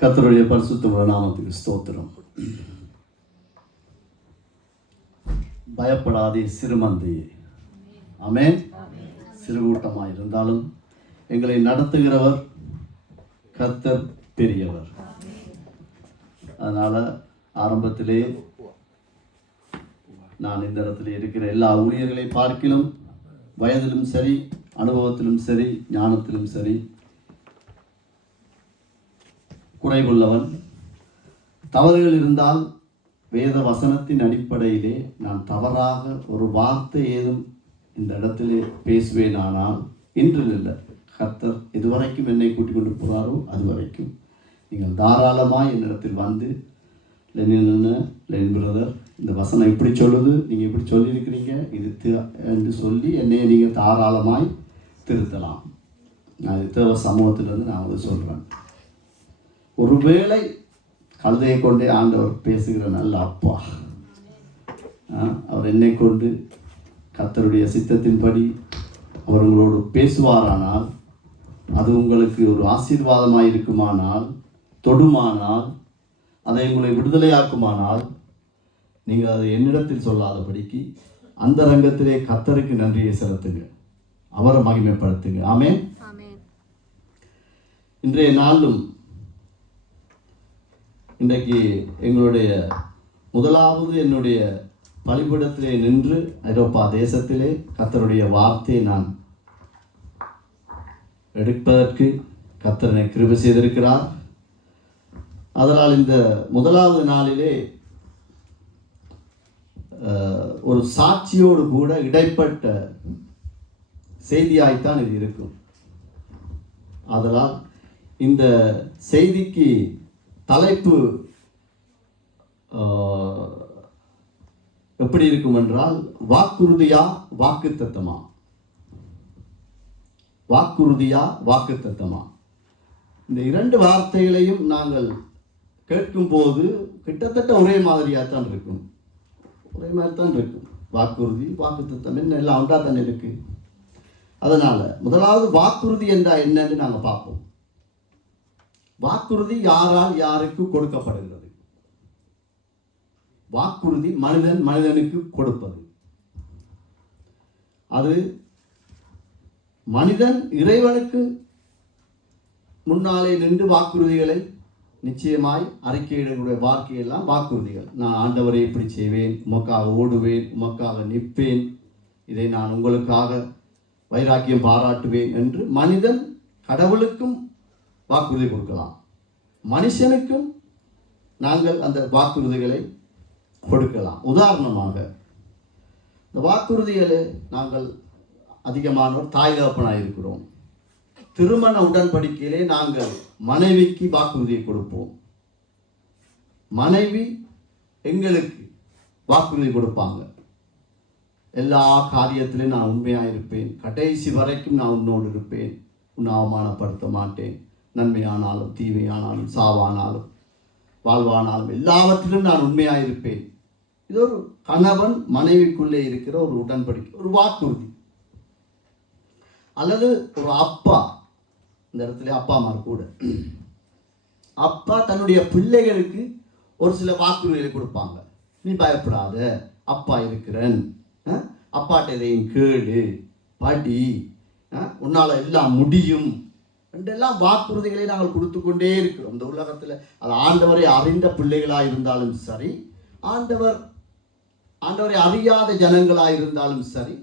கர்த்தருடைய பரிசுத்த நாமத்துக்கு ஸ்தோத்திரம். பயப்படாதே சிறுமந்தையே. ஆமென். சிறுகூட்டமாக இருந்தாலும் எங்களை நடத்துகிறவர் கர்த்தர் பெரியவர். அதனால் ஆரம்பத்திலே நான் இந்த இடத்துல இருக்கிற எல்லா ஊழியர்களை பார்க்கிலும் வயதிலும் சரி, அனுபவத்திலும் சரி, ஞானத்திலும் சரி குறைவுள்ளவன். தவறுகள் இருந்தால் வேத வசனத்தின் அடிப்படையிலே நான் தவறாக ஒரு வார்த்தை ஏதும் இந்த இடத்திலே பேசுவேன். ஆனால் இன்றில் இல்லை, கர்த்தர் இதுவரைக்கும் என்னை கூட்டிக் கொண்டு போகிறாரோ அதுவரைக்கும் நீங்கள் தாராளமாக என்னிடத்தில் வந்து லெனின் பிரதர், இந்த வசனம் இப்படி சொல்லுது, நீங்கள் இப்படி சொல்லியிருக்கிறீங்க இது என்று சொல்லி என்னை நீங்கள் தாராளமாய் திருத்தலாம். நான் இது தேவ சமூகத்திலிருந்து நான் வந்து சொல்கிறேன். ஒருவேளை கழுதையை கொண்டே ஆண்டவர் பேசுகிற நல்ல அப்பா, அவர் என்னை கொண்டு கர்த்தருடைய சித்தத்தின்படி அவர்களோடு பேசுவாரானால், அது உங்களுக்கு ஒரு ஆசீர்வாதமாக இருக்குமானால், தொடுமானால், அதை உங்களை விடுதலையாக்குமானால், நீங்கள் அதை என்னிடத்தில் சொல்லாதபடிக்கு அந்த ரங்கத்திலே கர்த்தருக்கு நன்றியை செலுத்துங்க, அவரை மகிமைப்படுத்துங்க. ஆமென். இன்றைய நாளும் இன்றைக்கு எங்களுடைய முதலாவது என்னுடைய பலிபீடத்திலே நின்று ஐரோப்பா தேசத்திலே கர்த்தருடைய வார்த்தையை நான் எடுப்பதற்கு கர்த்தர் என்னை கிருபை செய்திருக்கிறார். அதனால் இந்த முதலாவது நாளிலே ஒரு சாட்சியோடு கூட இடைப்பட்ட செய்தியாய்த்தான் இது இருக்கும். அதனால் இந்த செய்திக்கு தலைப்பு எப்படி இருக்கும் என்றால், வாக்குறுதியா வாக்குத்தத்தமா, வாக்குறுதியா வாக்குத்தத்தமா. இந்த இரண்டு வார்த்தைகளையும் நாங்கள் கேட்கும் போது கிட்டத்தட்ட ஒரே மாதிரியாக தான் இருக்கும், ஒரே மாதிரி தான் இருக்கும். வாக்குறுதி வாக்குத்தத்தம் என்ன எல்லாம் ஒன்றா தானே இருக்கு. அதனால முதலாவது வாக்குறுதி என்றால் என்னன்னு நாங்கள் பார்ப்போம். வாக்குறுதி யாரால் யாருக்கு கொடுக்கப்படுகிறது? வாக்குறுதி மனிதனுக்கு கொடுப்பது. அது மனிதன் இறைவனுக்கு முன்னாலே நின்று வாக்குறுதிகளை நிச்சயமாய் அறிக்கையிடக்கூடிய வாழ்க்கையெல்லாம் வாக்குறுதிகள். நான் ஆண்டவரை இப்படி செய்வேன், உமக்காக ஓடுவேன், உமக்காக நிற்பேன், இதை நான் உங்களுக்காக வைராக்கியம் பாராட்டுவேன் என்று மனிதன் கடவுளுக்கும் வாக்குறுதி கொடுக்கலாம். மனுஷனுக்கும் நாங்கள் அந்த வாக்குறுதிகளை கொடுக்கலாம். உதாரணமாக இந்த வாக்குறுதிகளை நாங்கள் அதிகமானோர் தாய் தகப்பனாக இருக்கிறோம். திருமண உடன்படிக்கையிலே நாங்கள் மனைவிக்கு வாக்குறுதியை கொடுப்போம். மனைவி எங்களுக்கு வாக்குறுதி கொடுப்பாங்க. எல்லா காரியத்திலும் நான் உண்மையாக இருப்பேன், கடைசி வரைக்கும் நான் உன்னோடு இருப்பேன், உன்னை அவமானப்படுத்த மாட்டேன், நன்மையானாலும் தீமையானாலும் சாவானாலும் வாழ்வானாலும் எல்லாவற்றிலும் நான் உண்மையாக இருப்பேன். இது ஒரு கணவன் மனைவிக்குள்ளே இருக்கிற ஒரு உடன்படிக்கை, ஒரு வாக்குறுதி. அல்லது ஒரு அப்பா, இந்த இடத்துல அப்பா அம்மா கூட அப்பா தன்னுடைய பிள்ளைகளுக்கு ஒரு சில வாக்குறுதிகளை கொடுப்பாங்க. நீ பயப்படாத, அப்பா இருக்கிறேன், அப்பாட்ட இதையும் கேளு, படி, உன்னால் எல்லாம் முடியும் என்றெல்லாம் வாக்குறுதிகளை நாங்கள் கொடுத்து கொண்டே இருக்கிறோம். இந்த உலகத்தில் அது ஆண்டவரை அறிந்த பிள்ளைகளாக இருந்தாலும் சரி, ஆண்டவரை அறியாத ஜனங்களாக இருந்தாலும் சரி,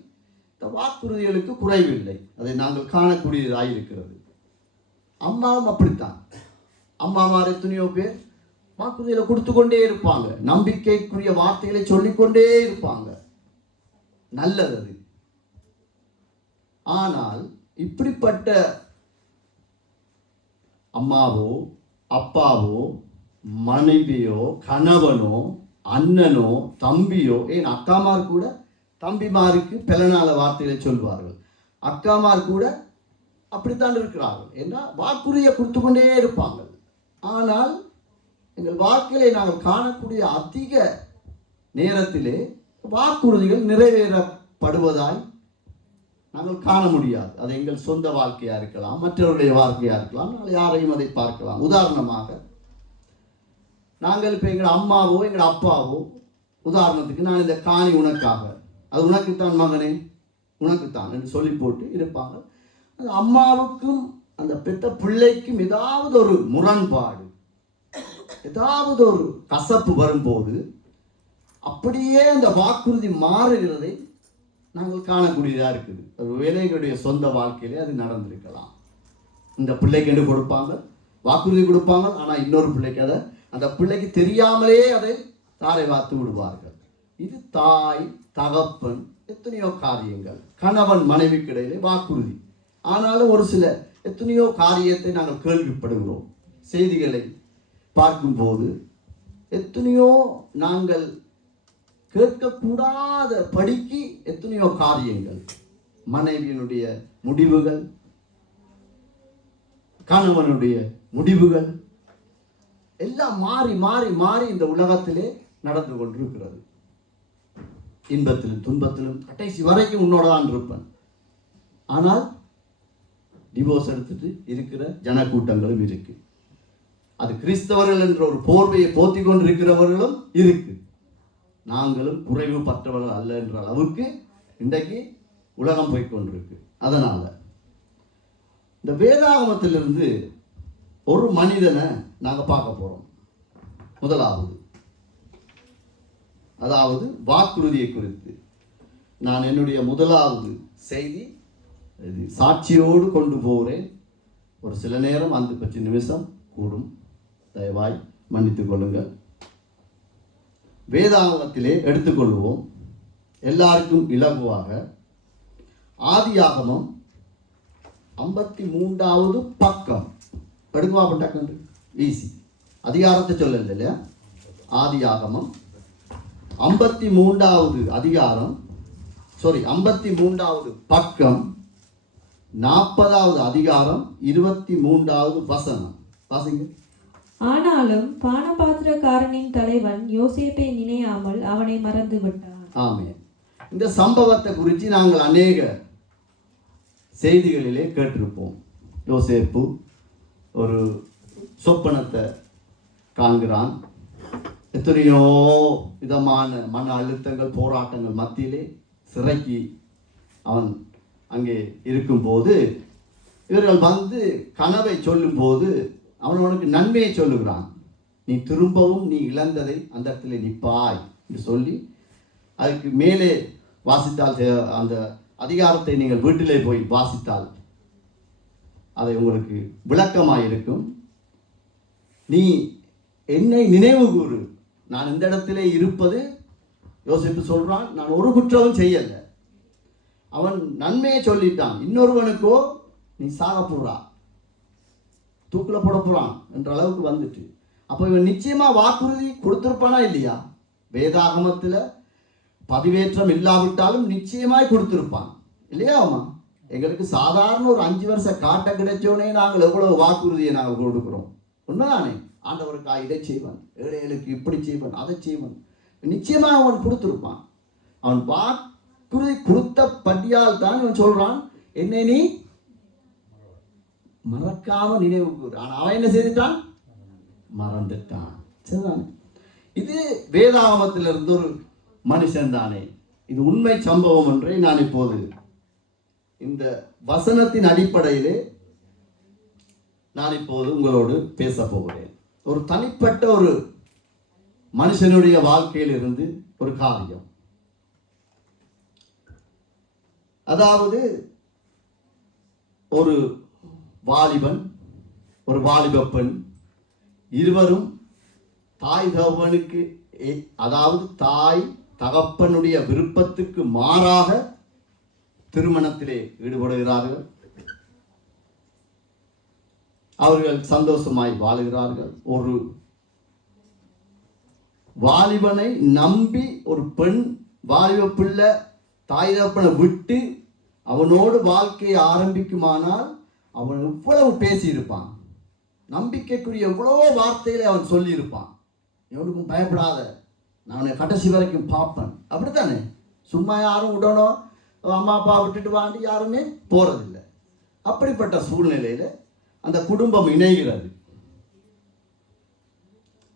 இந்த வாக்குறுதிகளுக்கு குறைவில்லை. அதை நாங்கள் காணக்கூடியதாக இருக்கிறது. அம்மாவும் அப்படித்தான். அம்மாமார் எத்தனையோ பேர் வாக்குறுதிகளை கொடுத்து கொண்டே இருப்பாங்க, நம்பிக்கைக்குரிய வார்த்தைகளை சொல்லிக்கொண்டே இருப்பாங்க. நல்லது அது. ஆனால் இப்படிப்பட்ட அம்மாவோ அப்பாவோ மனைவியோ கணவனோ அண்ணனோ தம்பியோ, ஏன் அக்காமார் கூட தம்பிமாருக்கு பிறநாள வார்த்தைகளை சொல்வார்கள். அக்காமார் கூட அப்படித்தான் இருக்கிறார்கள். என்றால் வாக்குறுதியை கொடுத்து கொண்டே இருப்பாங்க. ஆனால் எங்கள் வாழ்க்கையிலே நாங்கள் காணக்கூடிய அதிக நேரத்திலே வாக்குறுதிகள் நிறைவேறப்படுவதாய் நாங்கள் காண முடியாது. அது எங்கள் சொந்த வாழ்க்கையாக இருக்கலாம், மற்றவருடைய வாழ்க்கையாக இருக்கலாம், நாங்கள் யாரையும் அதை பார்க்கலாம். உதாரணமாக நாங்கள் இப்போ எங்கள் அம்மாவோ எங்கள் அப்பாவோ உதாரணத்துக்கு நான் இந்த காணி உனக்காக, அது உனக்குத்தான் மகனே, உனக்குத்தான் என்று சொல்லி போட்டு இருப்பாங்க. அந்த அம்மாவுக்கும் அந்த பெத்த பிள்ளைக்கும் ஏதாவது ஒரு முரண்பாடு, ஏதாவது ஒரு கசப்பு வரும்போது அப்படியே அந்த வாக்குறுதி மாறுகிறதை நாங்கள் காணக்கூடியதாக இருக்குது. அது வேலைகளுடைய சொந்த வாழ்க்கையிலே அது நடந்திருக்கலாம். இந்த பிள்ளைக்கு என்று கொடுப்பாங்க, வாக்குறுதி கொடுப்பாங்க, ஆனால் இன்னொரு பிள்ளைக்கு அதை அந்த பிள்ளைக்கு தெரியாமலே அதை தாரை வார்த்து விடுவார்கள். இது தாய் தகப்பன் எத்தனையோ காரியங்கள், கணவன் மனைவிக்கு இடையிலே வாக்குறுதி. ஆனாலும் ஒரு சில எத்தனையோ காரியத்தை நாங்கள் கேள்விப்படுகிறோம். செய்திகளை பார்க்கும்போது எத்தனையோ நாங்கள் கேட்கக்கூடாத படிக்கு எத்தனையோ காரியங்கள், மனைவியினுடைய முடிவுகள், கணவனுடைய முடிவுகள் எல்லாம் மாறி மாறி மாறி இந்த உலகத்திலே நடந்து கொண்டிருக்கிறது. இன்பத்திலும் துன்பத்திலும் கடைசி வரைக்கும் உன்னோட தான் இருப்பேன். ஆனால் டிவோர்ஸ் எடுத்துட்டு இருக்கிற ஜனக்கூட்டங்களும் இருக்கு. அது கிறிஸ்தவர்கள் என்ற ஒரு போர்வையை போத்தி கொண்டு இருக்கிறவர்களும் இருக்கு. நாங்களும் குறைவு பற்றவர்கள் அல்ல என்ற அளவுக்கு இன்றைக்கு உலகம் போய்கொண்டிருக்கு. அதனால இந்த வேதாகமத்திலிருந்து ஒரு மனிதனை நாங்கள் பார்க்க போறோம். முதலாவது, அதாவது வாக்குறுதியை குறித்து நான் என்னுடைய முதலாவது செய்தி சாட்சியோடு கொண்டு போகிறேன். ஒரு சில நேரம் 5 நிமிஷம் கூடும், தயவாய் மன்னித்துக் கொள்ளுங்கள். வேதாகமத்திலே எடுத்துக்கொள்வோம், எல்லாருக்கும் இலகுவாக. ஆதியாகமம் 53வது பக்கம் எடுக்குவா பட்டாக்கன்று ஈஸி. அதிகாரத்தை சொல்லல இல்லையா? ஆதியாகமம் 53வது அதிகாரம், 53வது பக்கம், 40வது அதிகாரம், 23வது வசனம் வாசிங்க. ஆனாலும் பானபாத்திரக்காரனின் தலைவன் யோசேப்பை நினையாமல் அவனை மறந்து விட்டான். ஆமென். இந்த சம்பவத்தை குறித்து நாங்கள் அநேக செய்திகளிலே கேட்டிருப்போம். யோசேப்பு ஒரு சொப்பனத்தை காண்கிறான். எத்தனையோ விதமான மன அழுத்தங்கள் போராட்டங்கள் மத்தியிலே சிறைக்கு அவன் அங்கே இருக்கும்போது இவர்கள் வந்து கனவை சொல்லும்போது அவனுக்கு நன்மையை சொல்லுகிறான். நீ திரும்பவும் நீ இழந்ததை அந்த இடத்துல நிற்பாய் என்று சொல்லி, அதுக்கு மேலே வாசித்தால் அந்த அதிகாரத்தை நீங்கள் வீட்டிலே போய் வாசித்தால் அதை உங்களுக்கு விளக்கமாக இருக்கும். நீ என்னை நினைவு கூறு, நான் இந்த இடத்திலே இருப்பது, யோசிப்பு சொல்றான், நான் ஒரு குற்றமும் செய்யல. அவன் நன்மையை சொல்லிட்டான். இன்னொருவனுக்கோ நீ சாக போறா, தூக்கில் போட போறான் என்ற அளவுக்கு வந்துட்டு, அப்போ இவன் நிச்சயமா வாக்குறுதி கொடுத்திருப்பானா இல்லையா? வேதாகமத்தில் பதிவேற்றம் இல்லாவிட்டாலும் நிச்சயமாய் கொடுத்திருப்பான் இல்லையா? ஆமா, எங்களுக்கு சாதாரண ஒரு 5 வருஷ காட்ட கிடைச்சோடனே நாங்கள் எவ்வளவு வாக்குறுதியை நாங்கள் கொடுக்கிறோம். உண்மைதானே? ஆண்டவருக்கு இதை செய்வான், ஏழைகளுக்கு இப்படி செய்வான், அதை செய்வான். நிச்சயமாக அவன் கொடுத்திருப்பான். அவன் வாக்குறுதி கொடுத்த படியால் தான் இவன் சொல்றான், என்னை நீ மறக்காம நினைவு கூறு. ஆனா அவன் என்ன செய்துட்டான்? மறந்துட்டான். சரிதானே? இது வேதாகமத்தில் இருந்து ஒரு மனுஷன் தானே. இது உண்மை சம்பவம் என்றே நான் இப்போது இந்த வசனத்தின் அடிப்படையிலே நான் இப்போது உங்களோடு பேச போகிறேன். ஒரு தனிப்பட்ட ஒரு மனுஷனுடைய வாழ்க்கையில் இருந்து ஒரு காரியம். அதாவது ஒரு வாலிபன், ஒரு வாலிப பெண், இருவரும் தாய் தகப்பனுக்கு, அதாவது தாய் தகப்பனுடைய விருப்பத்துக்கு மாறாக திருமணத்திலே ஈடுபடுகிறார்கள். அவர்கள் சந்தோஷமாய் வாழுகிறார்கள். ஒரு வாலிபனை நம்பி ஒரு பெண், வாலிப பிள்ளை தாய் தகப்பனை விட்டு அவனோடு வாழ்க்கையை ஆரம்பிக்குமானால் அவன் எவ்வளவு பேசியிருப்பான், நம்பிக்கைக்குரிய எவ்வளவோ வார்த்தைகளை அவன் சொல்லியிருப்பான். எவனுக்கும் பயப்படாத, நான் கடைசி வரைக்கும் பார்ப்பேன். அப்படித்தானே? சும்மா யாரும் விடணும், அம்மா அப்பா விட்டுட்டு வாண்டி யாருமே போறதில்லை. அப்படிப்பட்ட சூழ்நிலையில அந்த குடும்பம் இணைகிறது.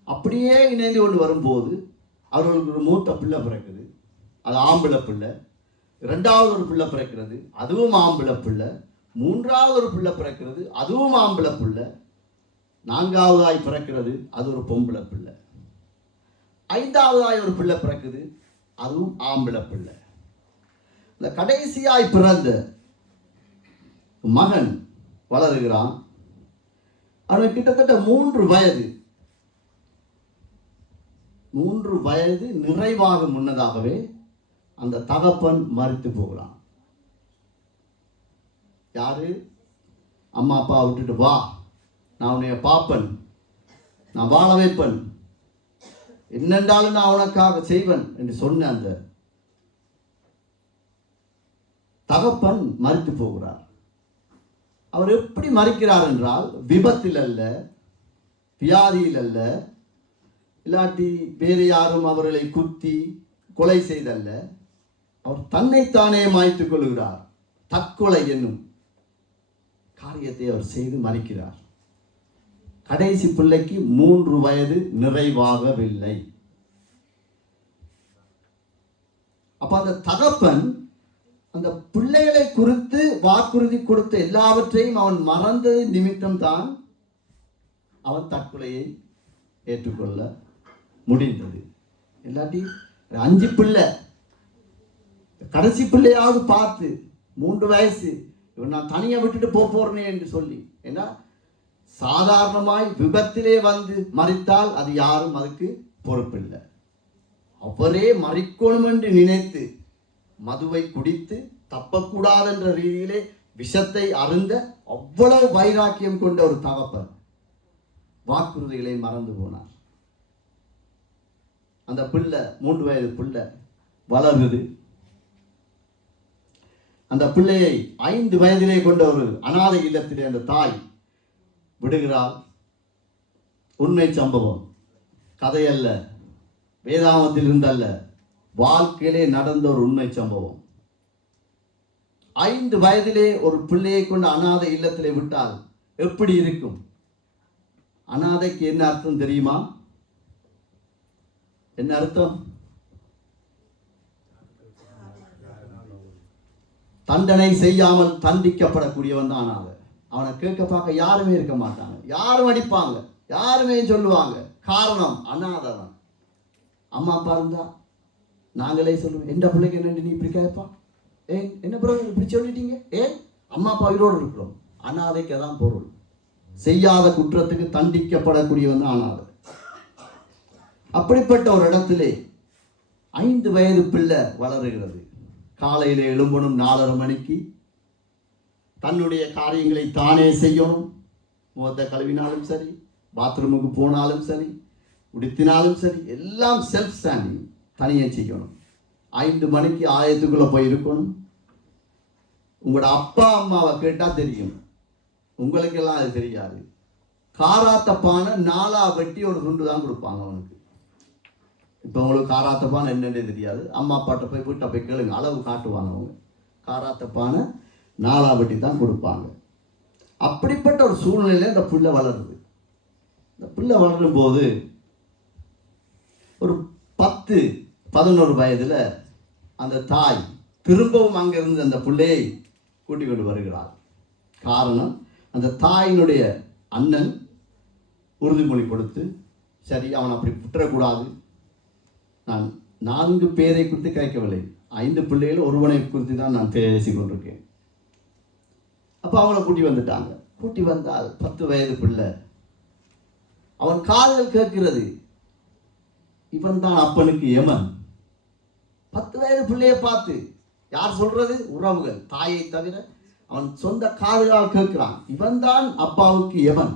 அப்படியே இணைந்து கொண்டு வரும்போது அவர்களுக்கு ஒரு மூத்த பிள்ளை பிறக்குது, அது ஆம்பளை பிள்ளை. இரண்டாவது ஒரு பிள்ளை பிறக்கிறது, அதுவும் ஆம்பளை பிள்ளை. மூன்றாவது ஒரு பிள்ளை பிறக்கிறது, அதுவும் ஆம்பளை பிள்ளை. நான்காவதாய் பிறக்கிறது, அது ஒரு பொம்பளை பிள்ளை. ஐந்தாவதாய் ஒரு பிள்ளை பிறக்குது, அதுவும் ஆம்பளை பிள்ளை. இந்த கடைசியாய் பிறந்த மகன் வளருகிறான். அவனுக்கு கிட்டத்தட்ட 3 வயது. 3 வயது நிறைவாக முன்னதாகவே அந்த தகப்பன் மரித்து போகிறான். யாரு? அம்மா அப்பா விட்டுட்டு வா, நான் உன்னைய பாப்பன், நான் வாழ வைப்பன், என்னென்றாலும் நான் உனக்காக செய்வன் என்று சொன்ன அந்த தகப்பன் மரித்து போகிறார். அவர் எப்படி மரிக்கிறார் என்றால், விபத்தில் அல்ல, வியாதியில் அல்ல, இல்லாட்டி வேறு யாரும் அவர்களை குத்தி கொலை செய்தல்ல. அவர் தன்னைத்தானே மாய்த்துக் கொள்கிறார். தற்கொலை என்னும் காரியத்தை அவர் செய்து மரிக்கிறார். கடைசி பிள்ளைக்கு 3 வயது நிறைவாகவில்லை. அப்ப அந்த தகப்பன் அந்த பிள்ளைகளை குறித்து வாக்குறுதி கொடுத்த எல்லாவற்றையும் அவன் மறந்தது நிமித்தம் தான் அவன் தற்கொலையை ஏற்றுக்கொள்ள முடிந்தது. இல்லாட்டி 5 பிள்ளை, கடைசி பிள்ளையாவது பார்த்து 3 வயசு, இவன் நான் தனியை விட்டுட்டு போறேனே என்று சொல்லி, ஏன்னா சாதாரணமாய் விபத்திலே வந்து மரித்தால் அது யாரும் அதுக்கு பொறுப்பில்லை. அவரே மரிக்கணும் என்று நினைத்து மதுவை குடித்து தப்பக்கூடாது என்ற ரீதியிலே விஷத்தை அருந்த அவ்வளவு வைராக்கியம் கொண்ட ஒரு தகப்பன் வாக்குறுதிகளை மறந்து போனார். அந்த பிள்ளை 3 வயது பிள்ளை வளருது. அந்த பிள்ளையை 5 வயதிலே கொண்ட ஒரு அனாதை இல்லத்திலே அந்த தாய் விடுகிறார். உண்மை சம்பவம், கதையல்ல, வேதாகமத்தில் இருந்தல்ல, வாழ்க்கையிலே நடந்த ஒரு உண்மை சம்பவம். 5 வயதிலே ஒரு பிள்ளையை கொண்டு அனாதை இல்லத்திலே விட்டால் எப்படி இருக்கும்? அனாதைக்கு என்ன அர்த்தம் தெரியுமா? என்ன அர்த்தம்? தண்டனை செய்யாமல் தண்டிக்கப்படக்கூடியவன் தான் அனாதை. அவனை கேட்க பார்க்க யாருமே இருக்க மாட்டாங்க, யாரும் அடிப்பாங்க, யாருமே சொல்லுவாங்க. காரணம், அனாதவன். அம்மா அப்பா இருந்தா நாங்களே சொல்லுவோம், எந்த பிள்ளைக்கு என்ன நீ இப்படி கேட்பா, ஏன் என்ன பிறகு இப்படி சொல்லிட்டீங்க, ஏன் அம்மா அப்பா உயிரோடு இருக்கிறோம். அனாதைக்கு தான் பொருள். செய்யாத குற்றத்துக்கு தண்டிக்கப்படக்கூடியவன் தான் அனாதை. அப்படிப்பட்ட ஒரு இடத்திலே 5 வயது பிள்ளை வளருகிறது. காலையில எழும்பணும் 4:30 மணிக்கு, தன்னுடைய காரியங்களை தானே செய்யணும். முகத்தை கழுவினாலும் சரி, பாத்ரூமுக்கு போனாலும் சரி, உடுத்தினாலும் சரி, எல்லாம் செல்ஃப் ஸ்டாண்டிங், தனியே செய்யணும். 5 மணிக்கு ஆயத்துக்குள்ள போய் இருக்கணும். உங்களோட அப்பா அம்மாவை கேட்டா தெரியும், உங்களுக்கெல்லாம் அது தெரியாது. காராத்தப்பான 4 வெட்டி ஒரு துண்டு தான் கொடுப்பாங்க அவனுக்கு. இப்போ உங்களுக்கு காராத்தப்பான என்னன்னே தெரியாது. அம்மா அப்பாட்ட போய் வீட்டை போய் கேளுங்க, அளவு காட்டுவாங்க அவங்க. காராத்தப்பான 4 வெட்டி தான் கொடுப்பாங்க. அப்படிப்பட்ட ஒரு சூழ்நிலையில் இந்த பிள்ளை வளருது. இந்த பிள்ளை வளரும் போது ஒரு 10-11 வயதில் அந்த தாய் திரும்பவும் அங்கிருந்து அந்த பிள்ளையை கூட்டிக் கொண்டு வருகிறார். காரணம், அந்த தாயினுடைய அண்ணன் உறுதிமொழி கொடுத்து, சரி அவன் அப்படி விட்டுறக்கூடாது, நான் 4 பேரை குறித்து கேட்கவில்லை, 5 பிள்ளைகள் ஒருவனை குறித்து தான் நான் பேசி கொண்டிருக்கேன். அப்போ அவளை கூட்டி வந்துட்டாங்க. கூட்டி வந்தால் 10 வயது பிள்ளை. அவன் காதுகள் கேட்கிறது, இவன் தான் அப்பனுக்கு யமன். 10 வயது பிள்ளையை பார்த்து யார் சொல்றது? உறவுகள், தாயை தவிர அவன் சொந்த காதுகளால் கேட்கிறான், இவன் தான் அப்பாவுக்கு யமன்,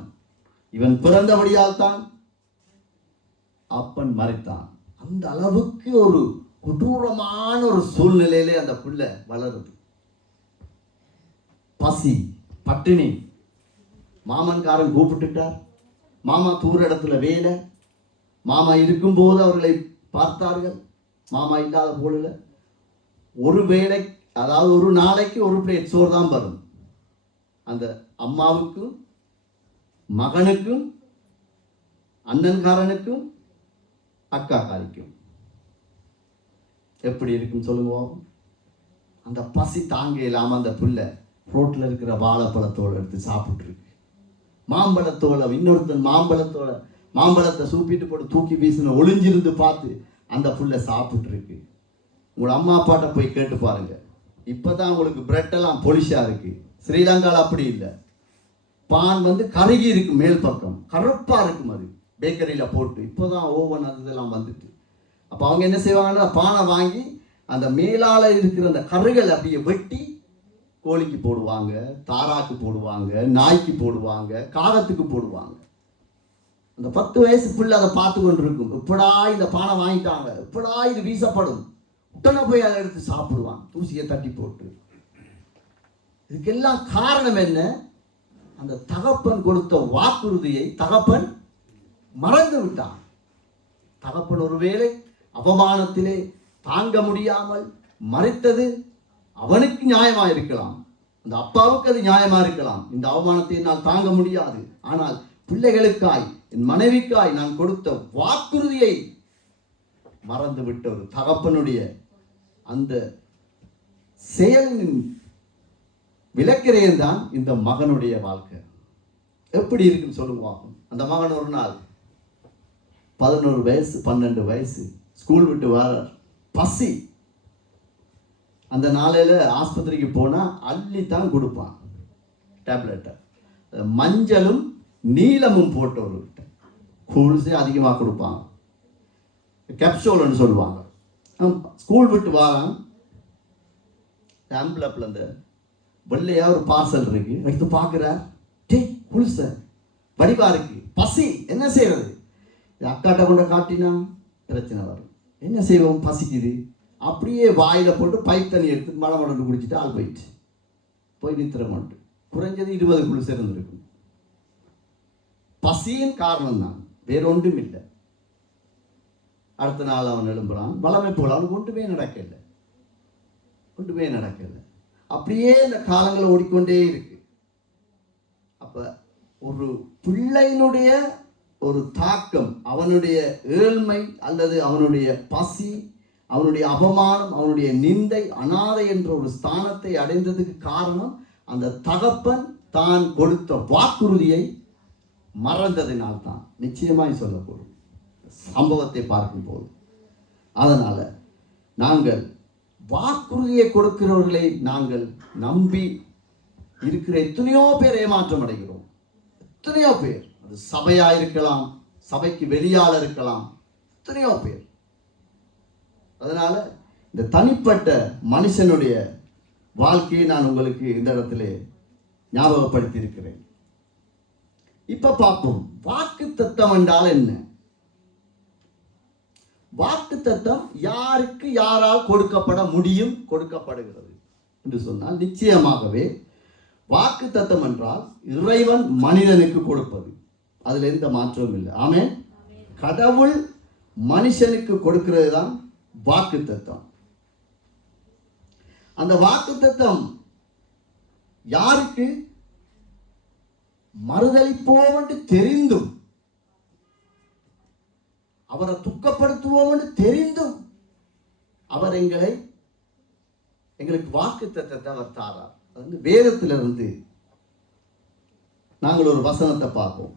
இவன் பிறந்தபடியால் தான் அப்பன் மரித்தான். அந்த அளவுக்கு ஒரு கொடூரமான ஒரு சூழ்நிலையிலே அந்த பிள்ளை வளருது. பசி, பட்டினி, மாமன்காரன் கூப்பிட்டுட்டார், மாமா தூர இடத்துல வேலை, மாமா இருக்கும்போது அவர்களை பார்த்தார்கள், மாமா இல்லாத போல ஒரு வேளை, அதாவது ஒரு நாளைக்கு ஒரு பிளேட் சோறு தான் வரும். அந்த அம்மாவுக்கும் மகனுக்கும் அண்ணன்காரனுக்கும் அக்காக்காரிக்கும் எப்படி இருக்கும் சொல்லுங்க. அந்த பசி தாங்க இல்லாமல் அந்த புல்லை ரோட்டில் இருக்கிற வாழைப்பழத்தோடு எடுத்து சாப்பிட்டுருக்கு. மாம்பழத்தோட இன்னொருத்தன் மாம்பழத்தை சூப்பிட்டு போட்டு தூக்கி வீசின ஒளிஞ்சிருந்து பார்த்து அந்த புல்லை சாப்பிட்டுருக்கு. உங்களோட அம்மா அப்பாட்ட போய் கேட்டு பாருங்க. இப்போதான் உங்களுக்கு பிரெட்டெல்லாம் பொலிஷாக இருக்கு. ஸ்ரீலங்காவில் அப்படி இல்லை. பான் கருகி இருக்கு, மேல் பக்கம் கருப்பாக இருக்கும். அது பேக்கரியில் போட்டு இப்போதான் ஓவன் அது இதெல்லாம் வந்துட்டு. அப்போ அவங்க என்ன செய்வாங்கன்னா பானை வாங்கி அந்த மேலால் இருக்கிற அந்த கருகளை அப்படியே வெட்டி கோழிக்கு போடுவாங்க, தாராக்கு போடுவாங்க, நாய்க்கு போடுவாங்க, காகத்துக்கு போடுவாங்க. அந்த 10 வயசு பிள்ளை அதை பார்த்து கொண்டு இருக்கும். எப்படா இந்த பானை வாங்கிட்டாங்க, எப்படா இது வீசப்படும், உடனே போய் அதை எடுத்து சாப்பிடுவான், தூசியை தட்டி போட்டு. இதுக்கெல்லாம் காரணம் என்ன? அந்த தகப்பன் கொடுத்த வாக்குறுதியை தகப்பன் மறந்து விட்டான். தகப்பன் ஒருவேளை அவமானத்திலே தாங்க முடியாமல் மறைத்தது அவனுக்கு நியாயமா இருக்கலாம், அந்த அப்பாவுக்கு அது நியாயமா இருக்கலாம். இந்த அவமானத்தை என்னால் தாங்க முடியாது, ஆனால் பிள்ளைகளுக்காய் என் மனைவிக்காய் நான் கொடுத்த வாக்குறுதியை மறந்து விட்ட ஒரு தகப்பனுடைய அந்த செயலின் விளக்கிறேன் தான் இந்த மகனுடைய வாழ்க்கை. எப்படி இருக்குன்னு சொல்லுவாங்க. அந்த மகன் ஒரு நாள் 11 வயசு 12 வயசு ஸ்கூல் விட்டு வர பசி. அந்த நாளையில் ஆஸ்பத்திரிக்கு போனால் அள்ளித்தான் கொடுப்பான் டேப்லெட்டை. மஞ்சளும் நீலமும் போட்ட ஒரு கூல்ஸே அதிகமாக கொடுப்பாங்க, கேப்சூல்னு சொல்லுவாங்க. ஸ்கூல் விட்டு வாரான், ஆம்பிளப்பில் அந்த வெள்ளையா ஒரு பார்சல் இருக்கு, எடுத்து பார்க்குறார். டேய் குளிச வடிவா இருக்கு, பசி, என்ன செய்யறது? அக்காட்ட கொண்ட காட்டினா பிரச்சனை வரும். என்ன செய்வோம், பசிக்குது. அப்படியே வாயில் போட்டு பைப் தண்ணி எடுத்து மழை குடிச்சிட்டு ஆள் போயிடுச்சு. போய் நித்திர மாட்டு குறைஞ்சது 20 குளிசை இருந்திருக்கும். பசியின் காரணம் தான், வேற ஒன்றும் இல்லை. அடுத்த நாள் அவன் எழும்புறான், வளமை போல அவனுக்கு ஒன்றுமே நடக்கல. அப்படியே இந்த காலங்கள் ஓடிக்கொண்டே இருக்கு. அப்ப ஒரு பிள்ளையினுடைய ஒரு தாக்கம், அவனுடைய ஏழ்மை அல்லது அவனுடைய பசி, அவனுடைய அவமானம், அவனுடைய நிந்தை, அனாதை என்ற ஒரு ஸ்தானத்தை அடைந்ததுக்கு காரணம் அந்த தகப்பன் தான் கொடுத்த வாக்குறுதியை மறந்ததினால் தான். நிச்சயமாய் சொல்லப்படும் சம்பவத்தை பார்க்கும்போது. அதனால நாங்கள் வாக்குறுதியை கொடுக்கிறவர்களை நாங்கள் நம்பி இருக்கிற எத்தனையோ பேர் ஏமாற்றம் அடைகிறோம். எத்தனையோ பேர், அது சபையா இருக்கலாம், சபைக்கு வெளியால் இருக்கலாம், எத்தனையோ பேர். அதனால இந்த தனிப்பட்ட மனுஷனுடைய வாழ்க்கையை நான் உங்களுக்கு இந்த இடத்துல ஞாபகப்படுத்தி இருக்கிறேன். இப்ப பார்ப்போம், வாக்குத்தத்தம் என்றால் என்ன? வாக்குத்தத்தம் யாருக்கு யாரால் கொடுக்கப்பட முடியும், கொடுக்கப்படுகிறது என்று சொன்னால் நிச்சயமாகவே வாக்குத்தத்தம் என்றால் இறைவன் மனிதனுக்கு கொடுப்பது, அதுல எந்த மாற்றமும் இல்லை. ஆமென். கடவுள் மனுஷனுக்கு கொடுக்கிறது தான் வாக்குத்தத்தம். அந்த வாக்குத்தத்தம் யாருக்கு? மறுதலிப்போம் என்று தெரிந்தும், அவரை துக்கப்படுத்துவோம் என்று தெரிந்தும் அவர் எங்களுக்கு வாக்குத்தத்தத்தை அவர் தாரார். அது வேதத்திலிருந்து நாங்கள் ஒரு வசனத்தை பார்ப்போம்.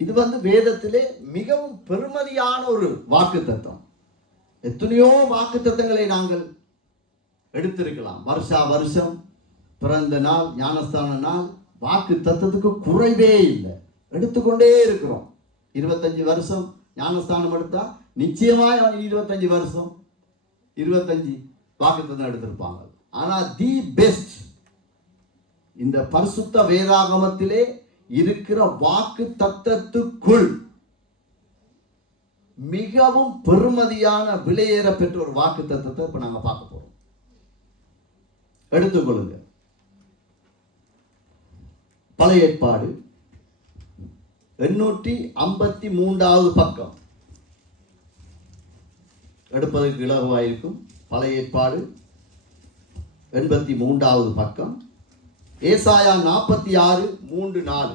இது வேதத்திலே மிகவும் பெருமதியான ஒரு வாக்குத்தத்தம். எத்தனையோ வாக்குத்தத்தங்களை நாங்கள் எடுத்திருக்கலாம். வருஷா வருஷம் பிறந்த நாள், ஞானஸ்தான நாள், வாக்குத்தத்தத்துக்கு குறைவே இல்லை, எடுத்துக்கொண்டே இருக்கிறோம். 25 வருஷம் ஞானஸ்தானம் எடுத்தா நிச்சயமாய் 25 வருஷம் 25 வாக்குத்தத்தம் எடுத்திருப்பாங்க. ஆனா தி பெஸ்ட், இந்த பரிசுத்த வேதாகமத்திலே இருக்கிற வாக்கு தத்தத்துக்குள் மிகவும் பெருமதியான விலையேற பெற்ற ஒரு வாக்கு தத்தத்தை இப்ப நாங்க பார்க்க போறோம். எடுத்துக்கொள்ளுங்க. பழைய ஏற்பாடு 853வது பக்கம், எடுப்பதற்கு இலகுவாயிருக்கும். பழைய ஏற்பாடு 83வது பக்கம் ஏசாயா 46:3-4.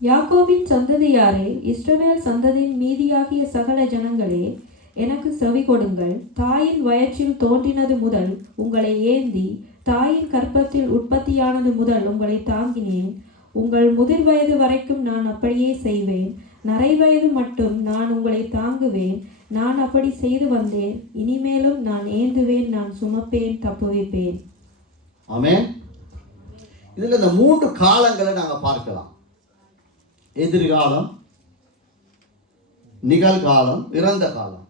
யாக்கோபின் சந்ததியாரே, இஸ்ரவேல் சந்ததியின் மீதியாகிய சகல ஜனங்களே, எனக்கு செவி கொடுங்கள். தாயின் வயிற்றில் தோன்றினது முதல் உங்களை ஏந்தி, தாயின் கர்ப்பத்தில் உற்பத்தியானது முதல் உங்களை தாங்கினேன். உங்கள் முதிர் வயது வரைக்கும் நான் அப்படியே செய்வேன். நரை வயது மட்டும் நான் உங்களை தாங்குவேன். நான் அப்படி செய்து வந்தேன். இனிமேலும் நான் ஏந்துவேன், நான் சுமப்பேன், தப்புவிப்பேன். ஆமென். இதுல இந்த 3 காலங்களை நாங்க பார்க்கலாம். எதிர்காலம், நிகழ்காலம், இறந்த காலம்.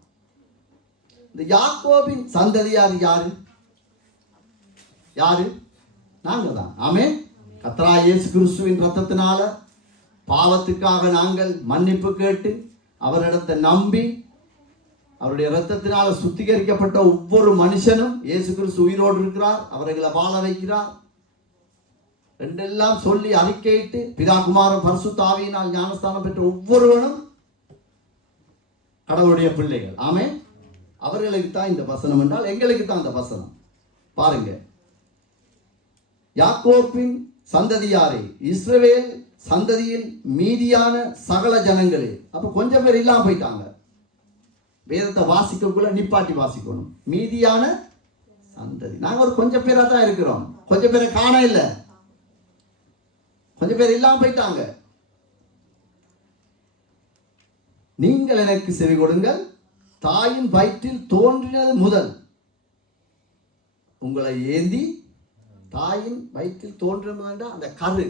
இந்த யாக்கோபின் சந்ததியார் யாரு? யாரு? நாங்க தான். ஆமென். கர்த்தராகிய இயேசு கிறிஸ்துவின் இரத்தத்தினால பாவத்துக்காக நாங்கள் மன்னிப்பு கேட்டு அவரிடத்தை நம்பி அவருடைய இரத்தத்தினால சுத்திகரிக்கப்பட்ட ஒவ்வொரு மனுஷனும் இயேசு கிறிஸ்து உயிரோடு இருக்கிறார், அவர்களை வாழ வைக்கிறார் என்றெல்லாம் சொல்லி அறிக்கையிட்டு பிதா குமாரன் பரிசுத்த ஆவியினால் ஞானஸ்தானம் பெற்ற ஒவ்வொருவனும் கடவுளுடைய பிள்ளைகள். ஆமென். அவர்களுக்கு தான் இந்த வசனம் என்றால் எங்களுக்கு தான் இந்த வசனம். பாருங்க, யாக்கோபின் சந்ததியாரே, இஸ்ரவேல் சந்ததியில் மீதியான சகல ஜனங்களே. அப்ப கொஞ்சம் பேர் இல்லாம போயிட்டாங்க. வேதத்தை வாசிக்கக்குள்ள நிப்பாட்டி வாசிக்கணும். மீதியான சந்ததி. நாங்க ஒரு கொஞ்சம் பேரா தான் இருக்கிறோம். கொஞ்சம் பேரை காண இல்லை, கொஞ்சம் பேர் இல்லாம போயிட்டாங்க. நீங்கள் எனக்கு செவி கொடுங்கள். தாயின் வயிற்றில் தோன்றினது முதல் உங்களை ஏந்தி, தாயின் வயிற்றில் தோன்றினது அந்த கரு,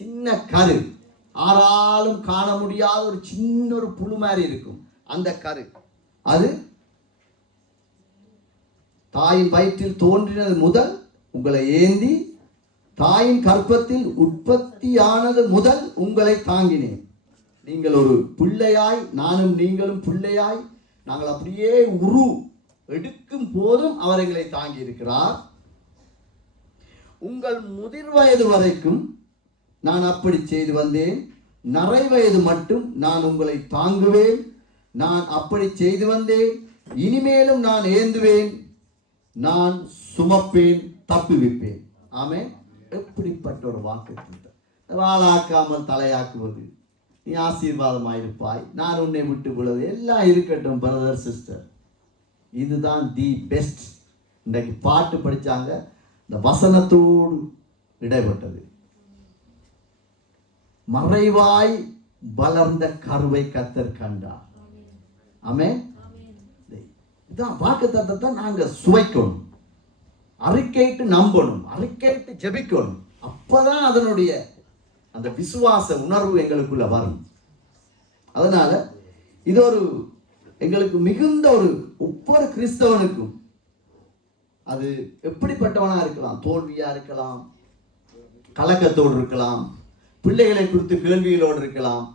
சின்ன கரு, ஆறாலும் காண முடியாத ஒரு சின்ன ஒரு புழு மாதிரி இருக்கும். அந்த கரு, அது தாயின் வயிற்றில் தோன்றினது முதல் உங்களை ஏந்தி, தாயின் கர்ப்பத்தில் உற்பத்தியானது முதல் உங்களை தாங்கினேன். நீங்கள் ஒரு பிள்ளையாய், நானும் நீங்களும் பிள்ளையாய், நாங்கள் அப்படியே உரு எடுக்கும் போதும் அவர் எங்களை தாங்கி இருக்கிறார். உங்கள் முதிர் வயது வரைக்கும் நான் அப்படி செய்து வந்தேன். நரை வயது மட்டும் நான் உங்களை தாங்குவேன். நான் அப்படி செய்து வந்தேன். இனிமேலும் நான் ஏந்துவேன், நான் சுமப்பேன், தப்புவிப்பேன். ஆமென். எப்படிப்பட்ட ஒரு வாக்கு! வாளாக்காமல் தலையாக்குவது, நீ ஆசீர்வாதமாயிருப்பாய், நான் உன்னை விட்டு விடுவது எல்லாம் இருக்கட்டும். பிரதர் சிஸ்டர், இதுதான் தி பெஸ்ட். இன்றைக்கு பாட்டு படிச்சாங்க, இந்த வசனத்தோடு இடைப்பட்டது. மறைவாய் வளர்ந்த கருவை கர்த்தர் கண்டார். ஆமென். இதான் வாக்குத்தத்தத்தை நாங்க சுவைக்கணும், அறிக்கைட்டு நம்பணும், அறிக்கைட்டு ஜெபிக்கணும். அப்பதான் அதனுடைய அந்த விசுவாச உணர்வு எங்களுக்குள்ள வரும். அதனால இது ஒரு எங்களுக்கு மிகுந்த ஒரு ஒவ்வொரு கிறிஸ்தவனுக்கும் அது எப்படிப்பட்டவனா இருக்கலாம், தோல்வியா இருக்கலாம், கலக்கத்தோடு இருக்கலாம், பிள்ளைகளை குறித்து கேள்விகளோடு இருக்கலாம்,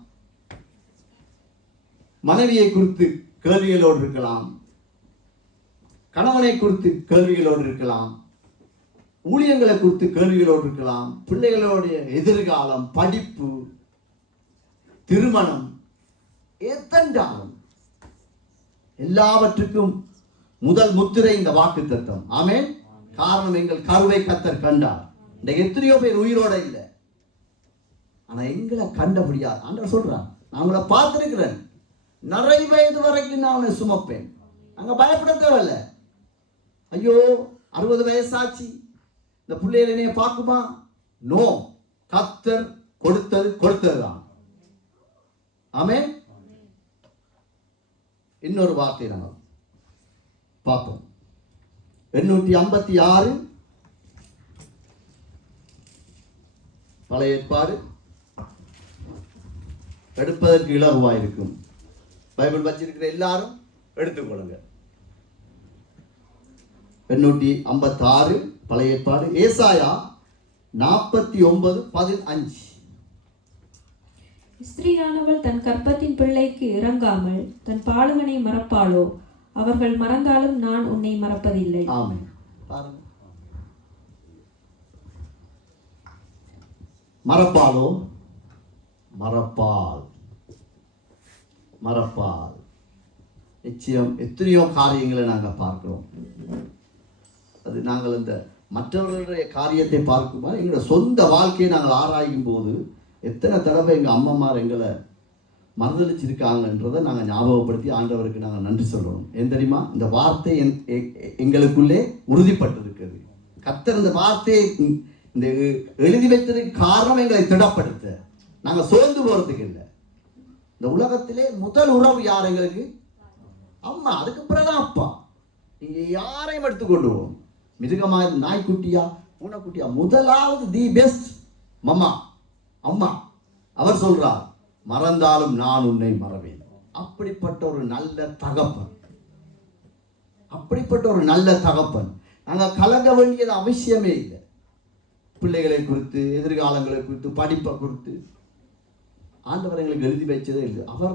மனைவியை குறித்து கேள்விகளோடு இருக்கலாம், கணவனை குறித்து கேள்விகளோடு இருக்கலாம், ஊழியங்களை குறித்து கேள்விகளோடு இருக்கலாம், பிள்ளைகளுடைய எதிர்காலம், படிப்பு, திருமணம், எத்தென்றாலும் எல்லாவற்றுக்கும் முதல் முத்திரை இந்த வாக்குத்தத்தம். ஆமென். காரணம், எங்கள் கருவை கர்த்தர் கண்டார். இந்த எத்தனையோ பேர் உயிரோட இல்லை, ஆனா எங்களை கண்டபடியாது. ஆண்டவர் சொல்றான், நான் உங்களை பார்த்திருக்கிறேன், நரை வயது வரைக்கும் நான் உன்னை சுமப்பேன். அங்க பயப்பட தேவையில்ல. ஐயோ 60 வயசாச்சு, இந்த பிள்ளைகளை நீங்க பார்க்குமா? நோ, கர்த்தர் கொடுத்ததுதான். ஆமென். இன்னொரு வார்த்தை நம்ம பார்ப்போம். 856 பழைய ஏற்பாடு எடுப்பதற்கு இலகுவாயிருக்கும். பைபிள் வச்சிருக்கிற எல்லாரும் எடுத்துக்கொள்ளுங்க. 856 பழைய ஏற்பாடு. ஏசாயா 49:15. ஸ்திரீயானவள் தன் கர்ப்பத்தின் பிள்ளைக்கு இறங்காமல் தன் பாலுகனை மறப்பாளோ? அவர்கள் மறந்தாலும் நான் உன்னை மறப்பதில்லை. ஆமென். பாருங்க, மறப்பாளோ? மறப்பால். நிச்சயம் எத்தனையோ காரியங்களை நாங்கள் பார்க்கிறோம். அது நாங்கள் இந்த மற்றவர்களுடைய காரியத்தை பார்க்கும்போது எங்களோட சொந்த வாழ்க்கையை நாங்கள் ஆராயும் போது எத்தனை தடவை எங்கள் அம்மாமார் எங்களை மறுதளிச்சிருக்காங்கன்றதை நாங்கள் ஞாபகப்படுத்தி ஆண்டவருக்கு நாங்கள் நன்றி சொல்லணும். ஏன் தெரியுமா? இந்த வார்த்தை எங்களுக்குள்ளே உறுதிப்பட்டிருக்கிறது. கர்த்தர் இந்த வார்த்தையை இந்த எழுதி வைத்ததுக்கு காரணம் எங்களை திடப்படுத்த. நாங்கள் சோர்ந்து போகிறதுக்கு இல்லை. இந்த உலகத்திலே முதல் உறவு யார் எங்களுக்கு? அம்மா. அதுக்கு பிறகுதான் அப்பா. நீங்கள் யாரையும் எடுத்துக்கொண்டு போவோம், மிருகமாக நாய்க்குட்டியா பூனைக்குட்டியா, முதலாவது தி பெஸ்ட் மம்மா, அம்மா. அவர் சொல்றார், மறந்தாலும் நான் உன்னை மறவேன். அப்படிப்பட்ட ஒரு நல்ல தகப்பன், அப்படிப்பட்ட ஒரு நல்ல தகப்பன். நாங்கள் கலங்க வேண்டியது அவசியமே இல்லை. பிள்ளைகளை குறித்து, எதிர்காலங்களை குறித்து, படிப்பை குறித்து ஆண்டவர் எங்களுக்கு எழுதி வைச்சதே இல்லை. அவர்